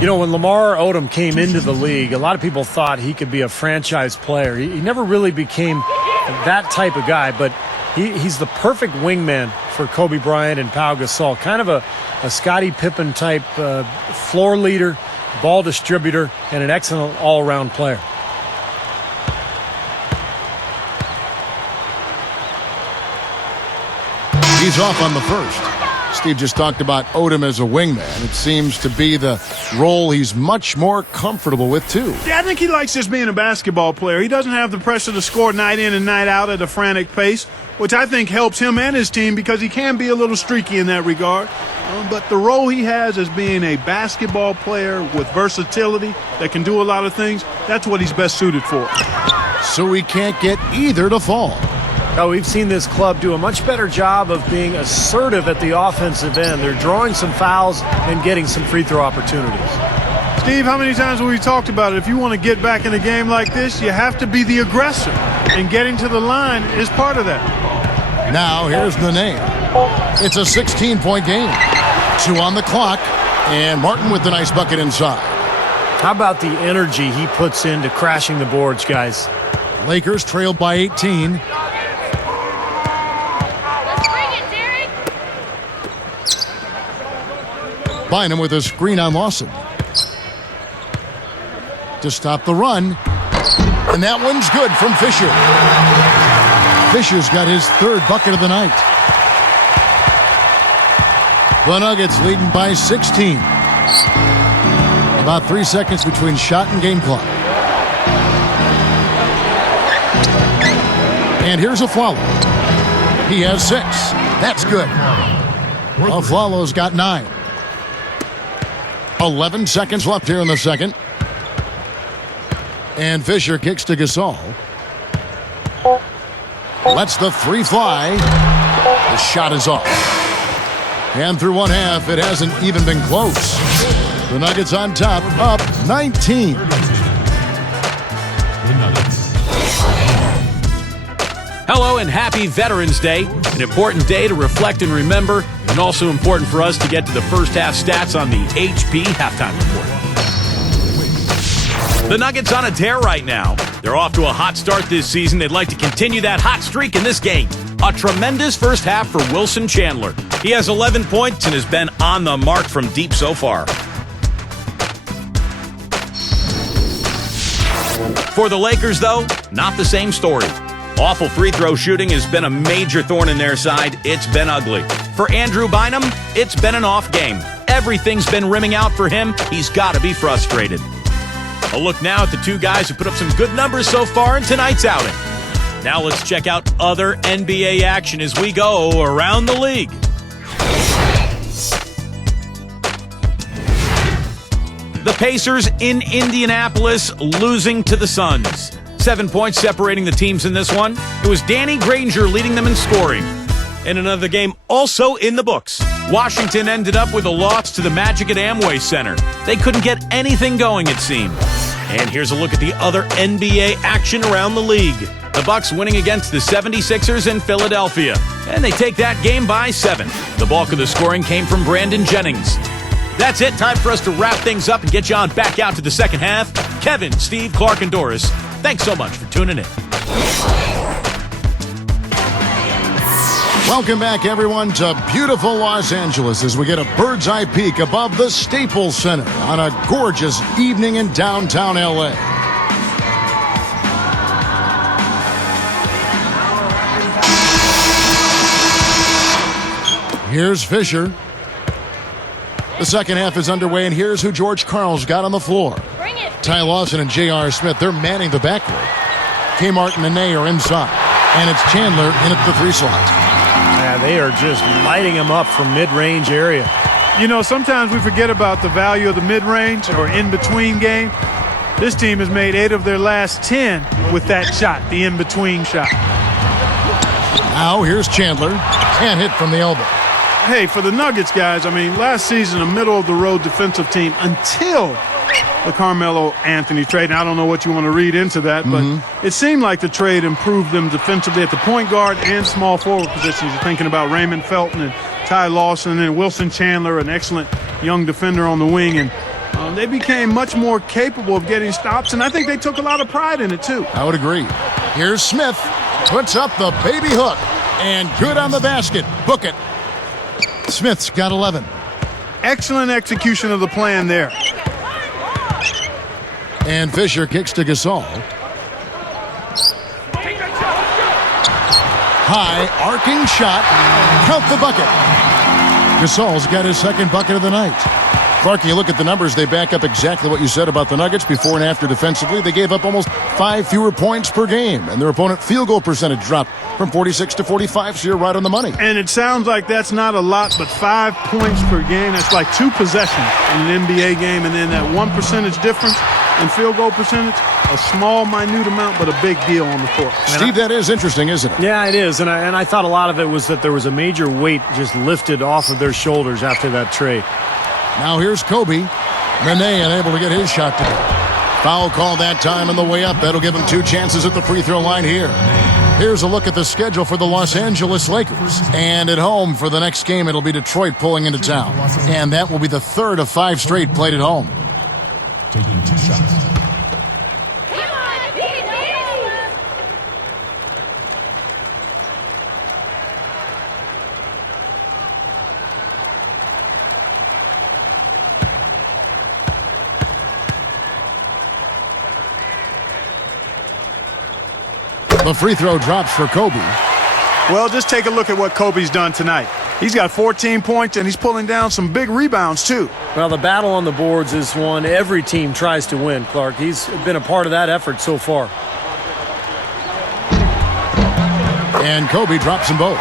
When Lamar Odom came into the league, a lot of people thought he could be a franchise player. He never really became that type of guy, but he's the perfect wingman for Kobe Bryant and Pau Gasol. Kind of a Scottie Pippen type floor leader, ball distributor, and an excellent all-around player. He's off on the first. Steve just talked about Odom as a wingman. It seems to be the role he's much more comfortable with, too. Yeah, I think he likes just being a basketball player. He doesn't have the pressure to score night in and night out at a frantic pace, which I think helps him and his team because he can be a little streaky in that regard. But the role he has as being a basketball player with versatility that can do a lot of things, that's what he's best suited for. So he can't get either to fall. Oh, we've seen this club do a much better job of being assertive at the offensive end. They're drawing some fouls and getting some free throw opportunities. Steve, how many times have we talked about it? If you want to get back in a game like this, you have to be the aggressor. And getting to the line is part of that. Now, here's the name. It's a 16-point game. 2 on the clock. And Martin with the nice bucket inside. How about the energy he puts into crashing the boards, guys? Lakers trailed by 18. Let's bring it, Derek. Bynum with a screen on Lawson. To stop the run. And that one's good from Fisher. Fisher's got his third bucket of the night. The Nuggets leading by 16. About 3 seconds between shot and game clock. And here's Aflalo. He has 6. That's good. Aflalo's got 9. 11 seconds left here in the second. And Fisher kicks to Gasol. Lets the 3 fly. The shot is off. And through one half, it hasn't even been close. The Nuggets on top, up 19. Hello and happy Veterans Day. An important day to reflect and remember, and also important for us to get to the first half stats on the HP halftime report. The Nuggets on a tear right now. They're off to a hot start this season. They'd like to continue that hot streak in this game. A tremendous first half for Wilson Chandler. He has 11 points and has been on the mark from deep so far. For the Lakers, though, not the same story. Awful free throw shooting has been a major thorn in their side. It's been ugly. For Andrew Bynum, it's been an off game. Everything's been rimming out for him. He's got to be frustrated. A look now at the two guys who put up some good numbers so far in tonight's outing. Now let's check out other NBA action as we go around the league. The Pacers in Indianapolis losing to the Suns. 7 points separating the teams in this one. It was Danny Granger leading them in scoring. In another game also in the books, Washington ended up with a loss to the Magic at Amway Center. They couldn't get anything going, it seemed. And here's a look at the other NBA action around the league. The Bucks winning against the 76ers in Philadelphia. And they take that game by 7. The bulk of the scoring came from Brandon Jennings. That's it. Time for us to wrap things up and get you on back out to the second half. Kevin, Steve, Clark, and Doris, thanks so much for tuning in. Welcome back, everyone, to beautiful Los Angeles as we get a bird's eye peek above the Staples Center on a gorgeous evening in downtown LA. Here's Fisher. The second half is underway, and here's who George Karl's got on the floor. Bring it. Ty Lawson and J.R. Smith, they're manning the backcourt. Kmart and Nene are inside, and it's Chandler in at the 3 slot. Yeah, they are just lighting him up from mid-range area. You know, sometimes we forget about the value of the mid-range or in-between game. This team has made 8 of their last 10 with that shot, the in-between shot. Now here's Chandler. Can't hit from the elbow. Hey, for the Nuggets, guys, I mean, last season, a middle-of-the-road defensive team until the Carmelo Anthony trade. And I don't know what you want to read into that, but it seemed like the trade improved them defensively at the point guard and small forward positions. You're thinking about Raymond Felton and Ty Lawson and Wilson Chandler, an excellent young defender on the wing. And they became much more capable of getting stops, and I think they took a lot of pride in it, too. I would agree. Here's Smith. Puts up the baby hook. And good on the basket. Book it. Smith's got 11. Excellent execution of the plan there. And Fisher kicks to Gasol. High, arcing shot. Count the bucket. Gasol's got his second bucket of the night. Clark, you look at the numbers, they back up exactly what you said about the Nuggets before and after defensively. They gave up almost 5 fewer points per game, and their opponent field goal percentage dropped from 46 to 45, so you're right on the money. And it sounds like that's not a lot, but 5 points per game, that's like 2 possessions in an NBA game, and then that 1 percentage difference in field goal percentage, a small, minute amount, but a big deal on the court. Steve, that is interesting, isn't it? Yeah, it is, and I thought a lot of it was that there was a major weight just lifted off of their shoulders after that trade. Now here's Kobe. Nene unable to get his shot to go. Foul call that time on the way up. That'll give him 2 chances at the free throw line here. Here's a look at the schedule for the Los Angeles Lakers. And at home for the next game, it'll be Detroit pulling into town. And that will be the 3rd of 5 straight played at home. Taking 2 shots. The free throw drops for Kobe. Well, just take a look at what Kobe's done tonight. He's got 14 points, and he's pulling down some big rebounds, too. Well, the battle on the boards is one every team tries to win, Clark. He's been a part of that effort so far. And Kobe drops them both.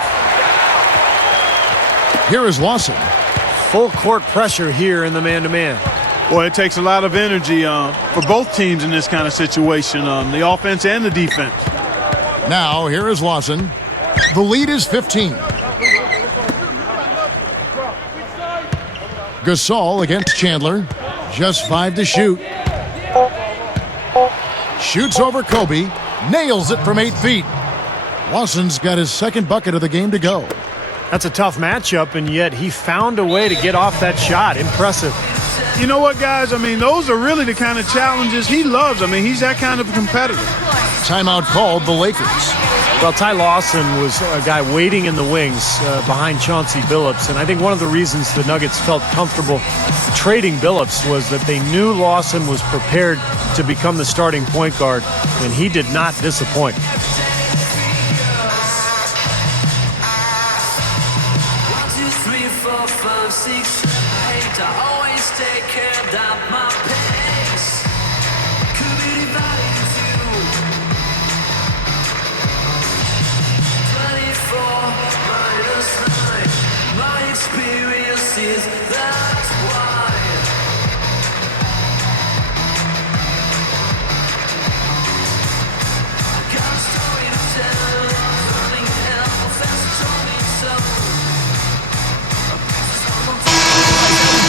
Here is Lawson. Full court pressure here in the man-to-man. Boy, it takes a lot of energy for both teams in this kind of situation, the offense and the defense. Now, here is Lawson. The lead is 15. Gasol against Chandler. Just 5 to shoot. Shoots over Kobe. Nails it from 8 feet. Lawson's got his second bucket of the game to go. That's a tough matchup, and yet he found a way to get off that shot. Impressive. You know what, guys? I mean, those are really the kind of challenges he loves. I mean, he's that kind of competitor. Timeout called the Lakers. Well, Ty Lawson was a guy waiting in the wings behind Chauncey Billups, and I think one of the reasons the Nuggets felt comfortable trading Billups was that they knew Lawson was prepared to become the starting point guard, and he did not disappoint.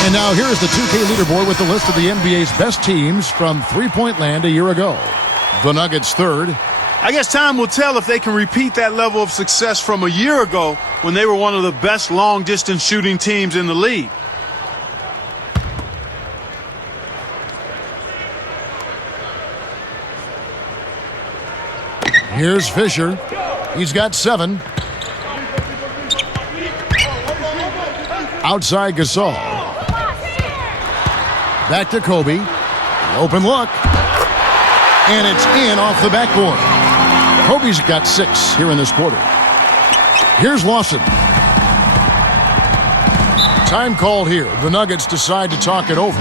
And now here's the 2K leaderboard with the list of the NBA's best teams from three-point land a year ago. The Nuggets third. I guess time will tell if they can repeat that level of success from a year ago when they were one of the best long-distance shooting teams in the league. Here's Fisher. He's got 7. Outside Gasol. Back to Kobe. The open look. And it's in off the backboard. Kobe's got 6 here in this quarter. Here's Lawson. Time called here. The Nuggets decide to talk it over.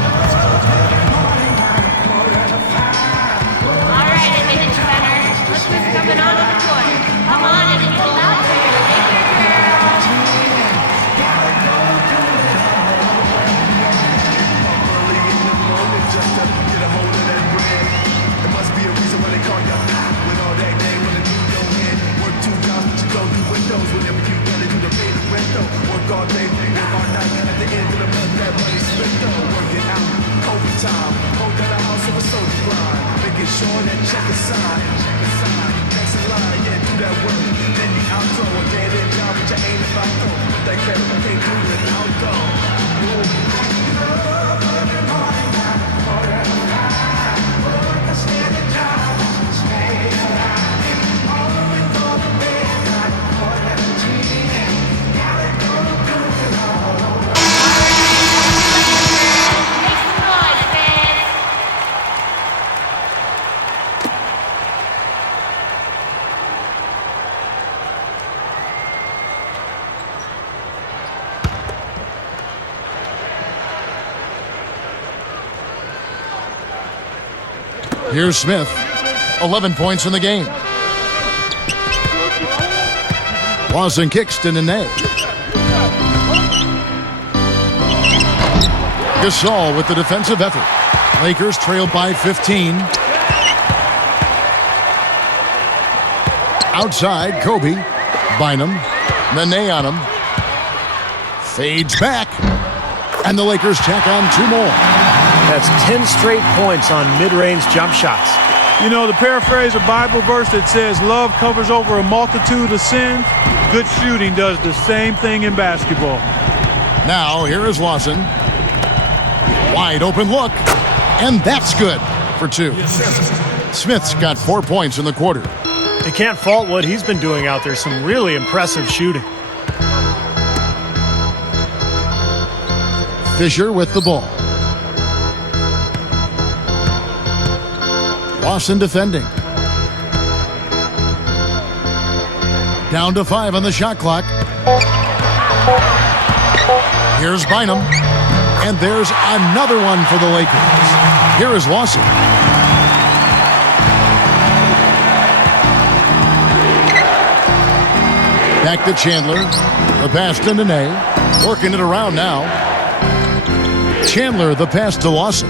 Here's Smith. 11 points in the game. Lawson kicks to Nene. Gasol with the defensive effort. Lakers trail by 15. Outside, Kobe. Bynum. Nene on him. Fades back. And the Lakers tack on 2 more. That's 10 straight points on mid-range jump shots. You know, to paraphrase a Bible verse that says, love covers over a multitude of sins, good shooting does the same thing in basketball. Now, here is Lawson. Wide open look. And that's good for 2. Smith's got 4 points in the quarter. You can't fault what he's been doing out there. Some really impressive shooting. Fisher with the ball. Lawson defending. Down to 5 on the shot clock. Here's Bynum. And there's another one for the Lakers. Here is Lawson. Back to Chandler. The pass to Nene. Working it around now. Chandler, the pass to Lawson.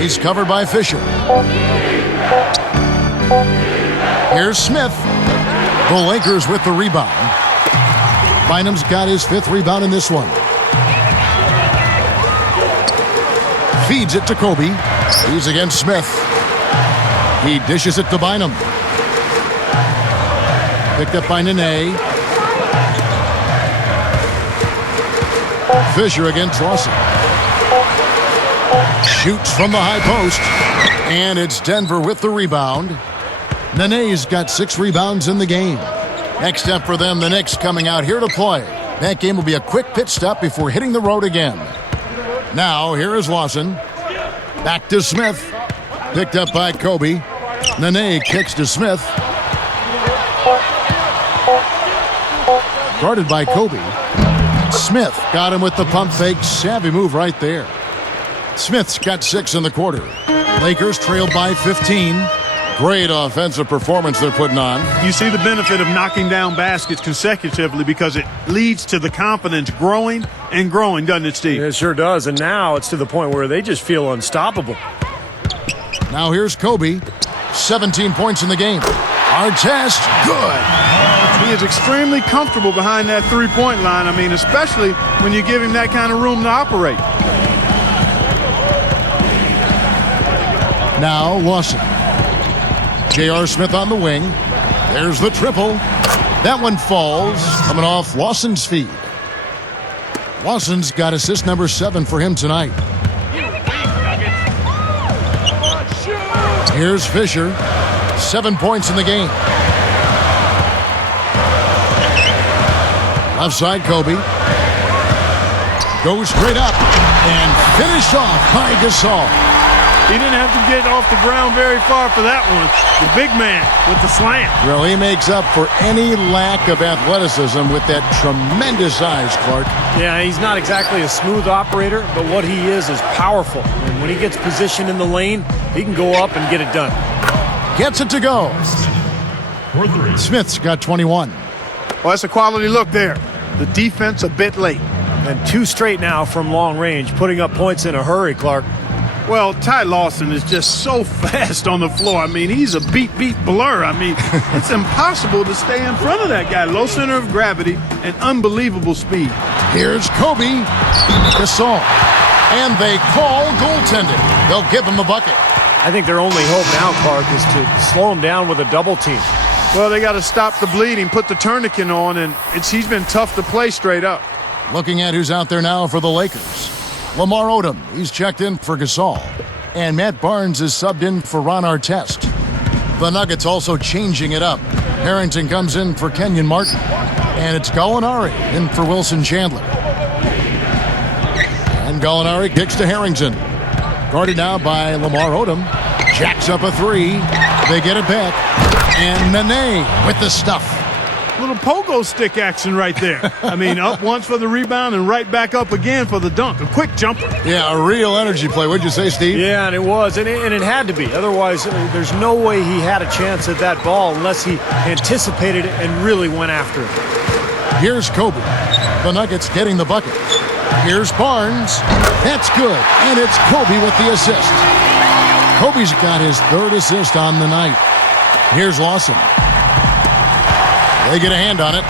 He's covered by Fisher. Here's Smith. The Lakers with the rebound. Bynum's got his 5th rebound in this one. Feeds it to Kobe. He's against Smith. He dishes it to Bynum. Picked up by Nene. Fisher against Lawson. Shoots from the high post. And it's Denver with the rebound. Nene's got 6 rebounds in the game. Next up for them, the Knicks coming out here to play. That game will be a quick pit stop before hitting the road again. Now, here is Lawson. Back to Smith. Picked up by Kobe. Nene kicks to Smith. Guarded by Kobe. Smith got him with the pump fake. Savvy move right there. Smith's got 6 in the quarter. Lakers trailed by 15. Great offensive performance they're putting on. You see the benefit of knocking down baskets consecutively because it leads to the confidence growing and growing, doesn't it, Steve? It sure does, and now it's to the point where they just feel unstoppable. Now here's Kobe. 17 points in the game. Artest, good. He is extremely comfortable behind that three-point line. I mean, especially when you give him that kind of room to operate. Now Lawson. J.R. Smith on the wing. There's the triple. That one falls, coming off Lawson's feed. Lawson's got assist number 7 for him tonight. Here's Fisher. 7 points in the game. Left side, Kobe. Goes straight up and finished off by Gasol. He didn't have to get off the ground very far for that one. The big man with the slam. Well, he makes up for any lack of athleticism with that tremendous size, Clark. Yeah, he's not exactly a smooth operator, but what he is powerful. And when he gets positioned in the lane, he can go up and get it done. Gets it to go. Smith's got 21. Well, that's a quality look there. The defense a bit late. And 2 straight now from long range, putting up points in a hurry, Clark. Well, Ty Lawson is just so fast on the floor. I mean, he's a beat blur. I mean, it's impossible to stay in front of that guy. Low center of gravity and unbelievable speed. Here's Kobe. Gasol. And they call goaltending. They'll give him the bucket. I think their only hope now, Clark, is to slow him down with a double team. Well, they got to stop the bleeding, put the tourniquet on, and he's been tough to play straight up. Looking at who's out there now for the Lakers. Lamar Odom, he's checked in for Gasol. And Matt Barnes is subbed in for Ron Artest. The Nuggets also changing it up. Harrington comes in for Kenyon Martin. And it's Gallinari in for Wilson Chandler. And Gallinari kicks to Harrington. Guarded now by Lamar Odom. Jacks up a 3. They get it back. And Nene with the stuff. Little pogo stick action right there. I mean, up once for the rebound and right back up again for the dunk. A quick jumper. Yeah, a real energy play. What'd you say, Steve? Yeah, and it was. And it had to be. Otherwise, there's no way he had a chance at that ball unless he anticipated it and really went after it. Here's Kobe. The Nuggets getting the bucket. Here's Barnes. That's good. And it's Kobe with the assist. Kobe's got his 3rd assist on the night. Here's Lawson. They get a hand on it.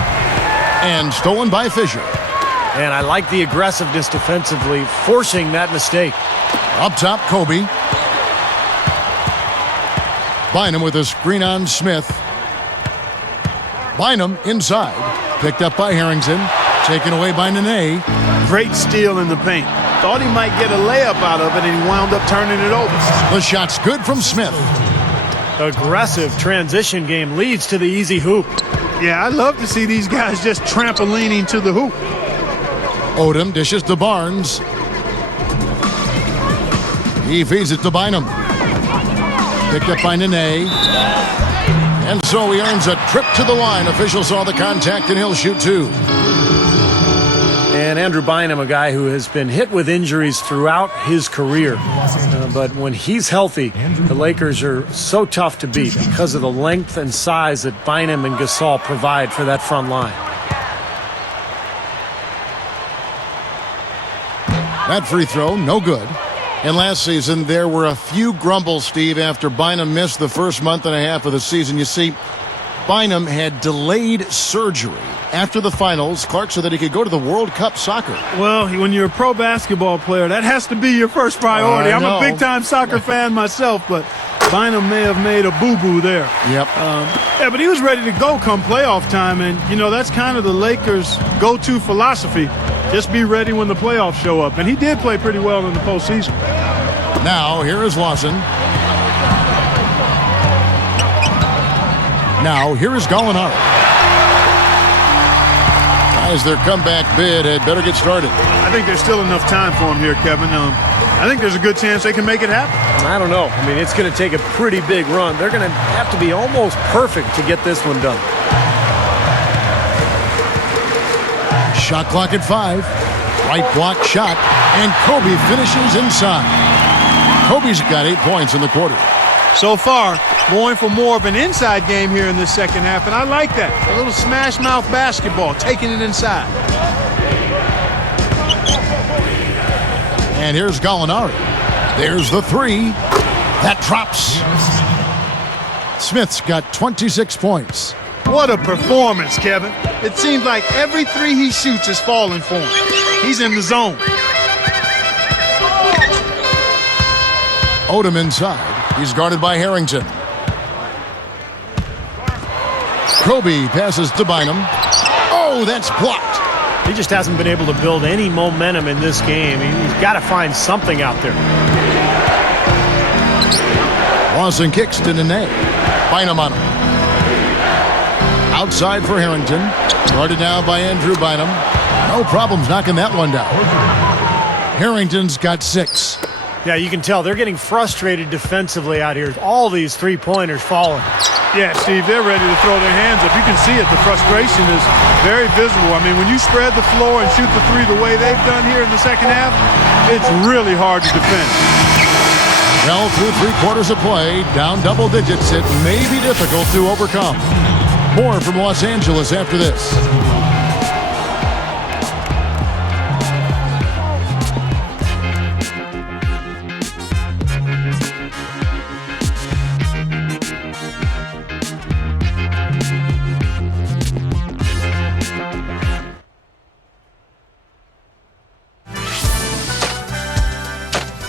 And stolen by Fisher. And I like the aggressiveness defensively, forcing that mistake. Up top, Kobe. Bynum with a screen on Smith. Bynum inside. Picked up by Harrington. Taken away by Nene. Great steal in the paint. Thought he might get a layup out of it, and he wound up turning it over. The shot's good from Smith. Aggressive transition game leads to the easy hoop. Yeah, I love to see these guys just trampolining to the hoop. Odom dishes to Barnes. He feeds it to Bynum. Picked up by Nene. And so he earns a trip to the line. Officials saw the contact, and he'll shoot 2. And Andrew Bynum, a guy who has been hit with injuries throughout his career. But when he's healthy, the Lakers are so tough to beat because of the length and size that Bynum and Gasol provide for that front line. That free throw, no good. And last season, there were a few grumbles, Steve, after Bynum missed the first month and a half of the season. You see, Bynum had delayed surgery after the finals, Clark, so that he could go to the World Cup soccer. Well, when you're a pro basketball player, that has to be your first priority. I'm a big-time soccer fan myself, but Bynum may have made a boo-boo there. Yep. Yeah, but he was ready to go come playoff time, and, that's kind of the Lakers' go-to philosophy. Just be ready when the playoffs show up. And he did play pretty well in the postseason. Now, here is Lawson. Now, here is Gallinari. As their comeback bid had better get started. I think there's still enough time for him here, Kevin. I think there's a good chance they can make it happen. I don't know. I mean, it's going to take a pretty big run. They're going to have to be almost perfect to get this one done. Shot clock at 5. Right block shot. And Kobe finishes inside. Kobe's got 8 points in the quarter. So far, going for more of an inside game here in the second half, and I like that. A little smash mouth basketball, taking it inside. And here's Gallinari. There's the 3. That drops. Smith's got 26 points. What a performance, Kevin. It seems like every 3 he shoots is falling for him. He's in the zone. Odom inside. He's guarded by Harrington. Kobe passes to Bynum. Oh, that's blocked. He just hasn't been able to build any momentum in this game. He's got to find something out there. Lawson kicks to Nene. Bynum on him. Outside for Harrington. Guarded now by Andrew Bynum. No problems knocking that one down. Harrington's got 6. Yeah, you can tell they're getting frustrated defensively out here. All these three-pointers falling. Yeah, Steve, they're ready to throw their hands up. You can see it. The frustration is very visible. I mean, when you spread the floor and shoot the 3 the way they've done here in the second half, it's really hard to defend. Well, through 3 quarters of play, down double digits, it may be difficult to overcome. More from Los Angeles after this.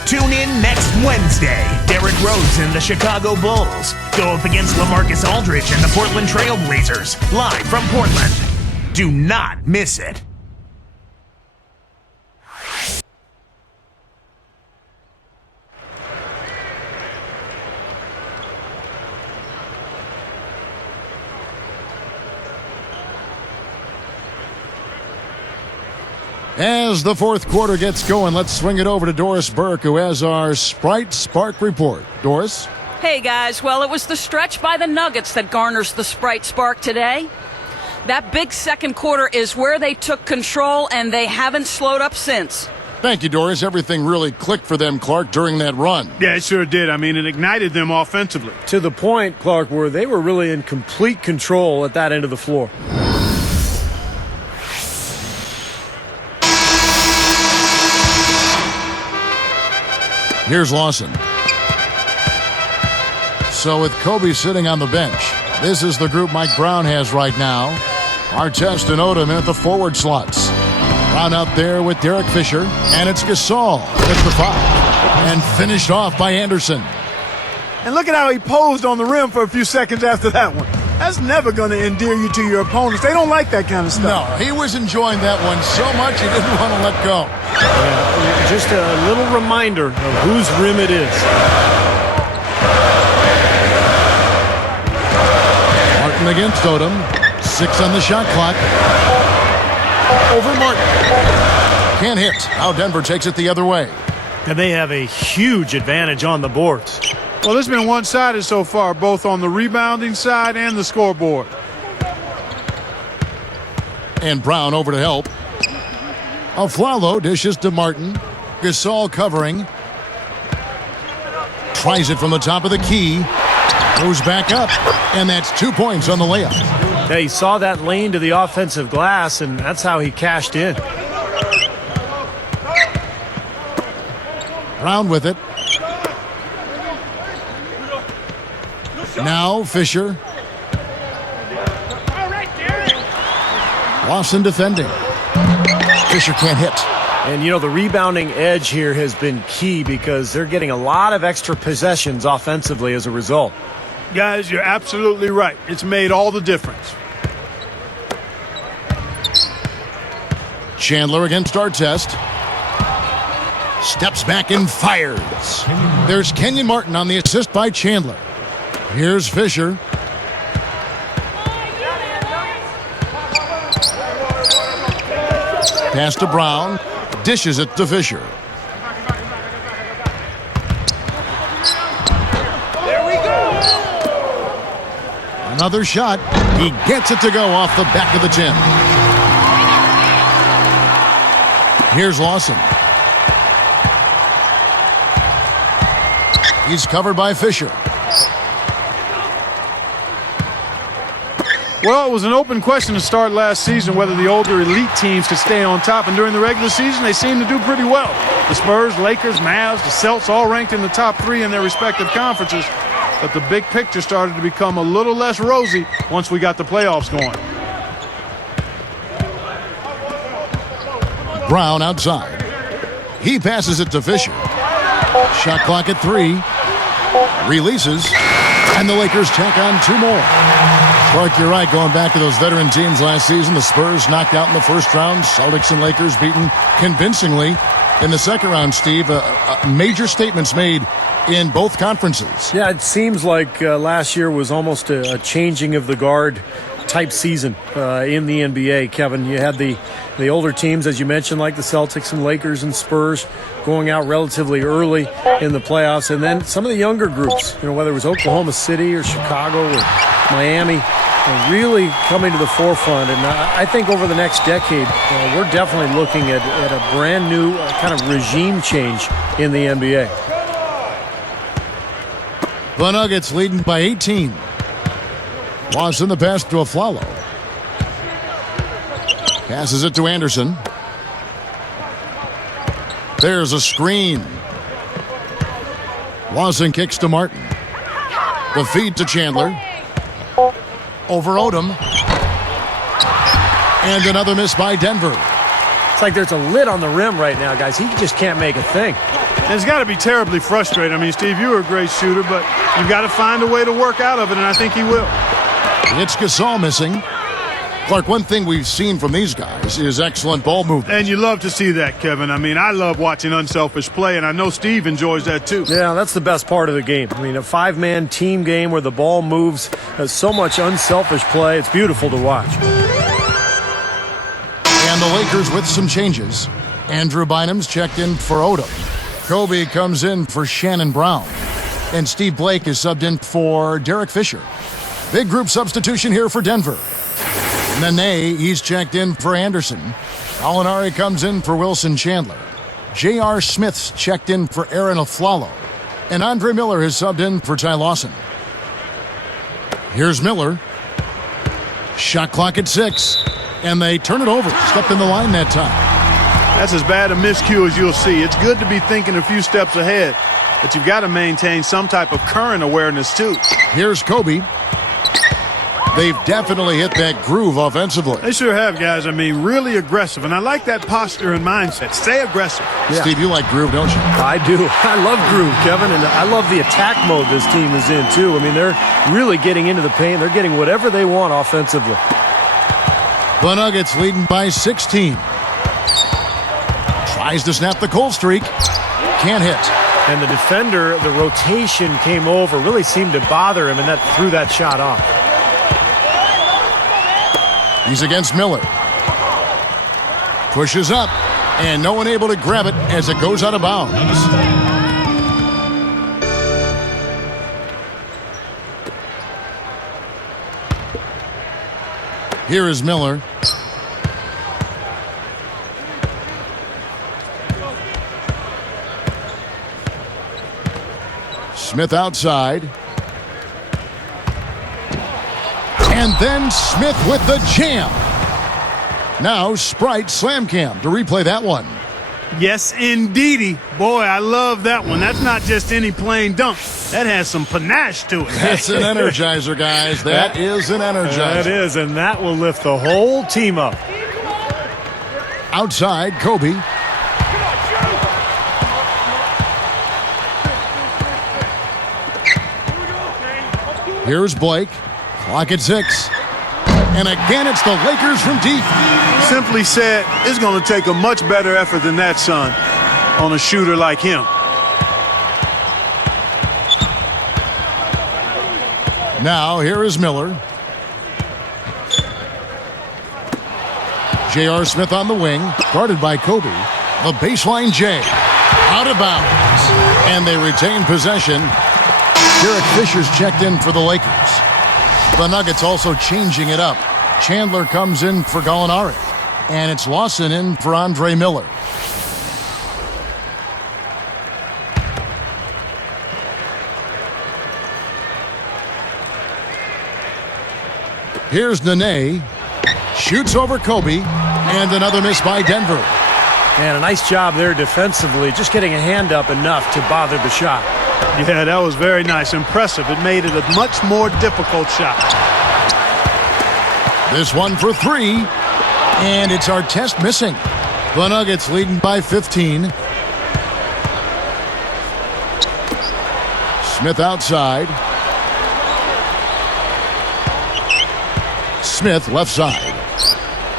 Tune in next Wednesday. Derrick Rose and the Chicago Bulls go up against LaMarcus Aldridge and the Portland Trail Blazers, live from Portland. Do not miss it. As the 4th quarter gets going, let's swing it over to Doris Burke, who has our Sprite Spark report. Doris? Hey, guys. Well, it was the stretch by the Nuggets that garners the Sprite Spark today. That big second quarter is where they took control, and they haven't slowed up since. Thank you, Doris. Everything really clicked for them, Clark, during that run. Yeah, it sure did. I mean, it ignited them offensively. To the point, Clark, where they were really in complete control at that end of the floor. Here's Lawson. So with Kobe sitting on the bench, this is the group Mike Brown has right now. Artest and Odom in at the forward slots. Brown out there with Derek Fisher, and it's Gasol at the 5. And finished off by Anderson. And look at how he posed on the rim for a few seconds after that one. That's never going to endear you to your opponents. They don't like that kind of stuff. No, he was enjoying that one so much he didn't want to let go. Yeah, just a little reminder of whose rim it is. Martin against Odom. 6 on the shot clock. Over Martin. Can't hit. Now Denver takes it the other way. And they have a huge advantage on the boards. Well, it's been one-sided so far, both on the rebounding side and the scoreboard. And Brown over to help. Aflalo dishes to Martin. Gasol covering. Tries it from the top of the key. Goes back up. And that's 2 points on the layup. Yeah, he saw that lane to the offensive glass, and that's how he cashed in. Brown with it. Now Fisher. Lawson defending. Fisher can't hit. And, you know, the rebounding edge here has been key because they're getting a lot of extra possessions offensively as a result. Guys, you're absolutely right. It's made all the difference. Chandler against Artest. Steps back and fires. There's Kenyon Martin on the assist by Chandler. Here's Fisher. Pass to Brown. Dishes it to Fisher. There we go. Another shot. He gets it to go off the back of the 10. Here's Lawson. He's covered by Fisher. Well, it was an open question to start last season whether the older elite teams could stay on top, and during the regular season, they seemed to do pretty well. The Spurs, Lakers, Mavs, the Celtics all ranked in the top 3 in their respective conferences, but the big picture started to become a little less rosy once we got the playoffs going. Brown outside. He passes it to Fisher. Shot clock at 3. Releases. And the Lakers tack on 2 more. Clark, you're right. Going back to those veteran teams last season, the Spurs knocked out in the first round. Celtics and Lakers beaten convincingly in the second round, Steve. Major statements made in both conferences. Yeah, it seems like last year was almost a changing of the guard type season in the NBA, Kevin. You had the older teams, as you mentioned, like the Celtics and Lakers and Spurs going out relatively early in the playoffs. And then some of the younger groups, you know, whether it was Oklahoma City or Chicago or Miami, really coming to the forefront. And I think over the next decade, we're definitely looking at a brand new kind of regime change in the NBA. The Nuggets leading by 18. Lawson the pass to Aflalo. Passes it to Anderson. There's a screen. Lawson kicks to Martin. The feed to Chandler. Over Odom. And another miss by Denver. It's like there's a lid on the rim right now, guys. He just can't make a thing. And it's got to be terribly frustrating. I mean, Steve, you were a great shooter, but you've got to find a way to work out of it, and I think he will. It's Gasol missing. Clark, one thing we've seen from these guys is excellent ball movement. And you love to see that, Kevin. I mean, I love watching unselfish play, and I know Steve enjoys that too. Yeah, that's the best part of the game. I mean, a 5-man team game where the ball moves, so much unselfish play. It's beautiful to watch. And the Lakers with some changes. Andrew Bynum's checked in for Odom. Kobe comes in for Shannon Brown. And Steve Blake is subbed in for Derek Fisher. Big group substitution here for Denver. Nene, he's checked in for Anderson. Alinari comes in for Wilson Chandler. J.R. Smith's checked in for Aaron Aflalo. And Andre Miller has subbed in for Ty Lawson. Here's Miller. Shot clock at 6. And they turn it over. Stepped in the line that time. That's as bad a miscue as you'll see. It's good to be thinking a few steps ahead, but you've got to maintain some type of current awareness too. Here's Kobe. They've definitely hit that groove offensively. They sure have, guys. I mean, really aggressive. And I like that posture and mindset. Stay aggressive. Yeah. Steve, you like groove, don't you? I do. I love groove, Kevin, and I love the attack mode this team is in, too. I mean, they're really getting into the paint. They're getting whatever they want offensively. The Nuggets leading by 16. Tries to snap the cold streak. Can't hit. And the defender, the rotation came over, really seemed to bother him, and that threw that shot off. He's against Miller. Pushes up, and no one able to grab it as it goes out of bounds. Here is Miller. Smith outside. And then Smith with the jam. Now Sprite slam cam to replay that one. Yes, indeedy. Boy, I love that one. That's not just any plain dunk. That has some panache to it. That's an energizer, guys. That is an energizer. That is, and that will lift the whole team up. Outside, Kobe. Here's Blake. Clock at 6. And again, it's the Lakers from deep. Simply said, it's going to take a much better effort than that, son, on a shooter like him. Now, here is Miller. J.R. Smith on the wing, guarded by Kobe. The baseline J. Out of bounds. And they retain possession. Derek Fisher's checked in for the Lakers. The Nuggets also changing it up. Chandler comes in for Gallinari. And it's Lawson in for Andre Miller. Here's Nene. Shoots over Kobe. And another miss by Denver. And a nice job there defensively, just getting a hand up enough to bother the shot. Yeah, that was very nice. Impressive. It made it a much more difficult shot. This one for 3. And it's Artest missing. The Nuggets leading by 15. Smith outside. Smith left side.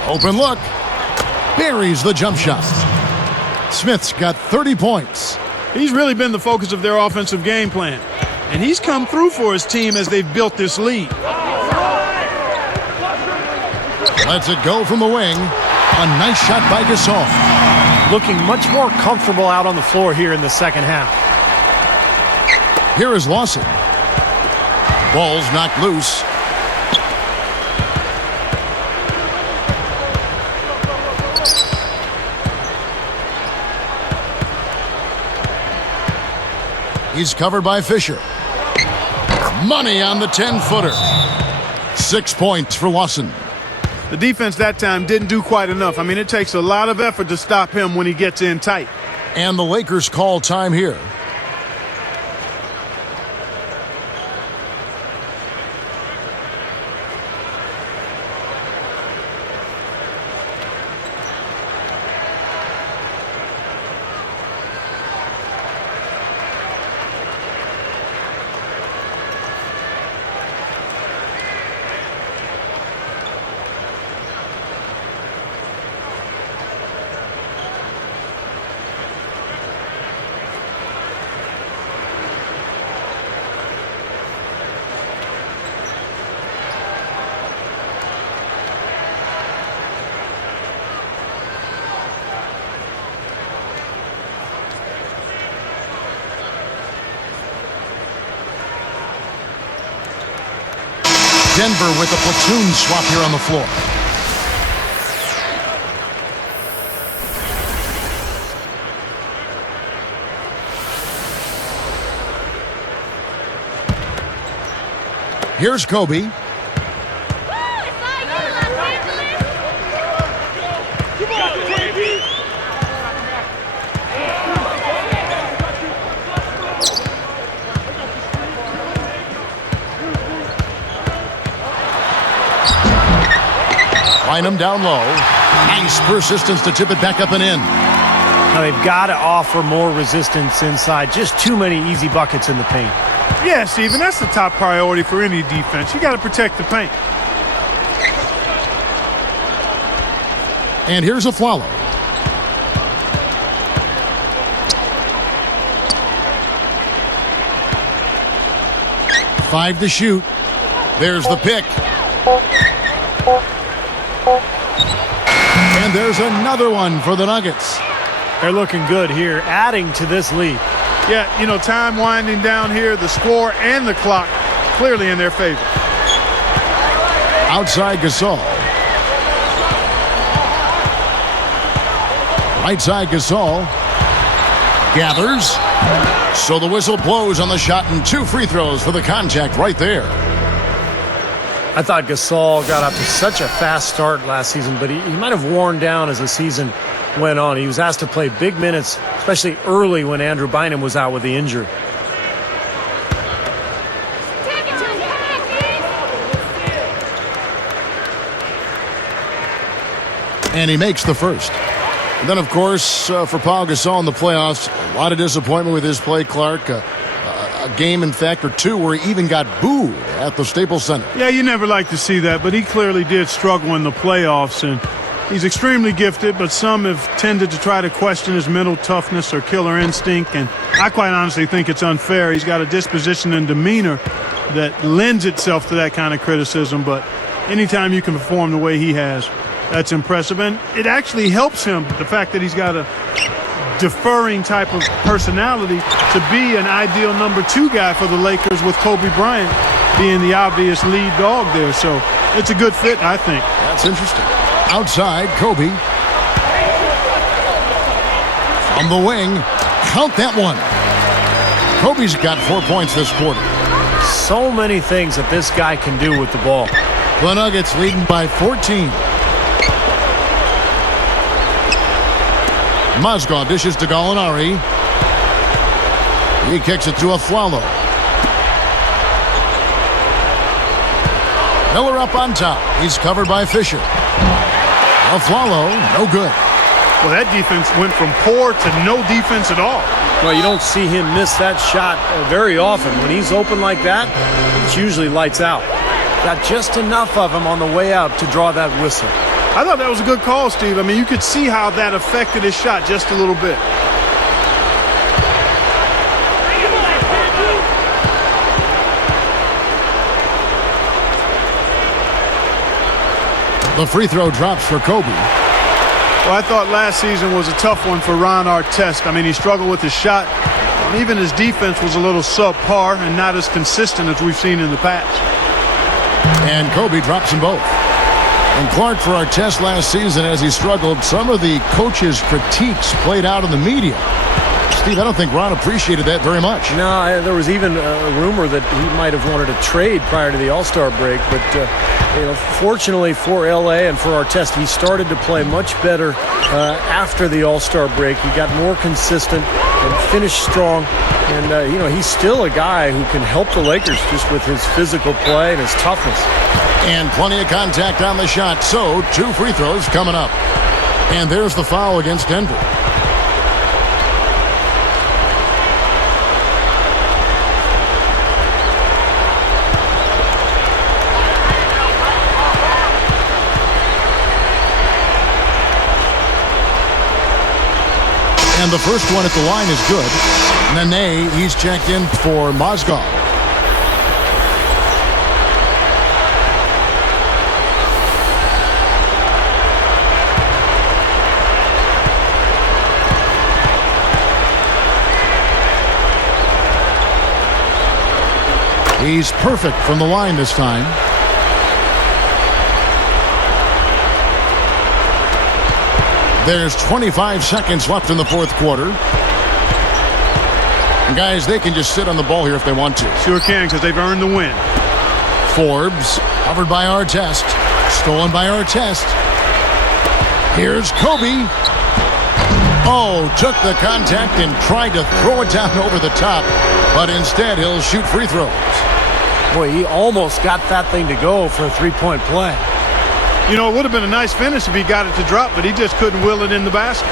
Open look. Buries the jump shot. Smith's got 30 points. He's really been the focus of their offensive game plan. And he's come through for his team as they've built this lead. Lets it go from the wing. A nice shot by Gasol. Looking much more comfortable out on the floor here in the second half. Here is Lawson. Ball's knocked loose. He's covered by Fisher. Money on the 10-footer. 6 points for Lawson. The defense that time didn't do quite enough. I mean, it takes a lot of effort to stop him when he gets in tight. And the Lakers call time here. Denver with a platoon swap here on the floor. Here's Kobe. Find him down low. Nice persistence to tip it back up and in. Now they've got to offer more resistance inside. Just too many easy buckets in the paint. Yeah, Steven, that's the top priority for any defense. You got to protect the paint. And here's a follow. Five to shoot. There's the pick. And there's another one for the Nuggets. They're looking good here, adding to this lead. Yeah, you know, time winding down here, the score and the clock clearly in their favor. Outside Gasol. Right side, Gasol. Gathers. So the whistle blows on the shot and 2 free throws for the contact right there. I thought Gasol got up to such a fast start last season, but he might have worn down as the season went on. He was asked to play big minutes, especially early when Andrew Bynum was out with the injury. And he makes the first. And then, of course, for Paul Gasol in the playoffs, a lot of disappointment with his play, Clark. A game, in fact, or 2 where he even got booed at the Staples Center. Yeah, you never like to see that, but he clearly did struggle in the playoffs, and he's extremely gifted, but some have tended to try to question his mental toughness or killer instinct, and I quite honestly think it's unfair. He's got a disposition and demeanor that lends itself to that kind of criticism, but anytime you can perform the way he has, that's impressive, and it actually helps him, the fact that he's got a deferring type of personality, to be an ideal number 2 guy for the Lakers, with Kobe Bryant being the obvious lead dog there. So it's a good fit, I think. That's interesting. Outside, Kobe. From the wing, count that one. Kobe's got 4 points this quarter. So many things that this guy can do with the ball. The Nuggets leading by 14. Mozgov dishes to Gallinari. He kicks it to Aflalo. Miller up on top. He's covered by Fisher. Aflalo, no good. Well, that defense went from poor to no defense at all. Well, you don't see him miss that shot very often. When he's open like that, it's usually lights out. Got just enough of him on the way out to draw that whistle. I thought that was a good call, Steve. I mean, you could see how that affected his shot just a little bit. The free throw drops for Kobe. Well, I thought last season was a tough one for Ron Artest. I mean, he struggled with his shot. And even his defense was a little subpar and not as consistent as we've seen in the past. And Kobe drops them both. And Clark, for Artest last season, as he struggled, some of the coaches' critiques played out in the media. Steve, I don't think Ron appreciated that very much. No, there was even a rumor that he might have wanted a trade prior to the All-Star break. But, fortunately for L.A. and for Artest, he started to play much better after the All-Star break. He got more consistent and finished strong. And, he's still a guy who can help the Lakers just with his physical play and his toughness. And plenty of contact on the shot. So 2 free throws coming up. And there's the foul against Denver. And the first one at the line is good. Nene, he's checked in for Mozgov. He's perfect from the line this time. There's 25 seconds left in the fourth quarter. And guys, they can just sit on the ball here if they want to. Sure can, because they've earned the win. Forbes, covered by Artest. Stolen by Artest. Here's Kobe. Oh, took the contact and tried to throw it down over the top. But instead, he'll shoot free throws. Boy, he almost got that thing to go for a 3-point play. You know, it would have been a nice finish if he got it to drop, but he just couldn't will it in the basket.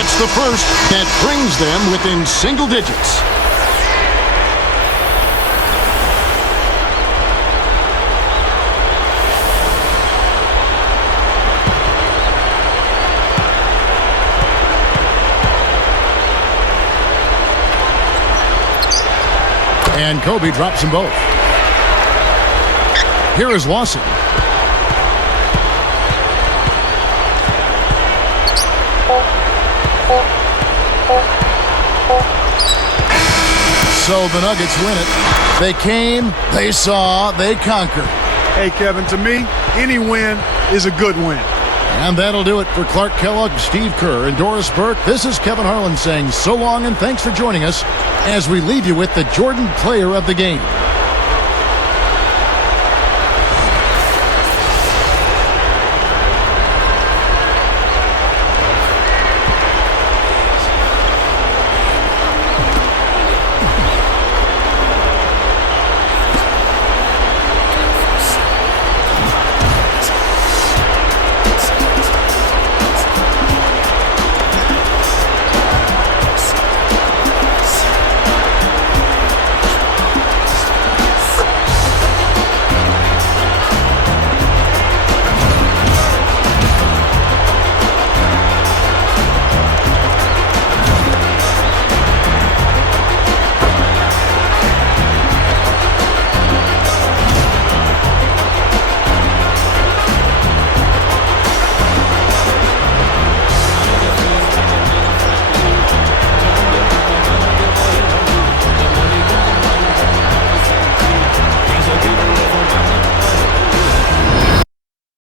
It's the first that brings them within single digits. And Kobe drops them both. Here is Lawson. So the Nuggets win it. They came, they saw, they conquered. Hey, Kevin, to me, any win is a good win. And that'll do it for Clark Kellogg, Steve Kerr, and Doris Burke. This is Kevin Harlan saying so long and thanks for joining us as we leave you with the Jordan Player of the Game.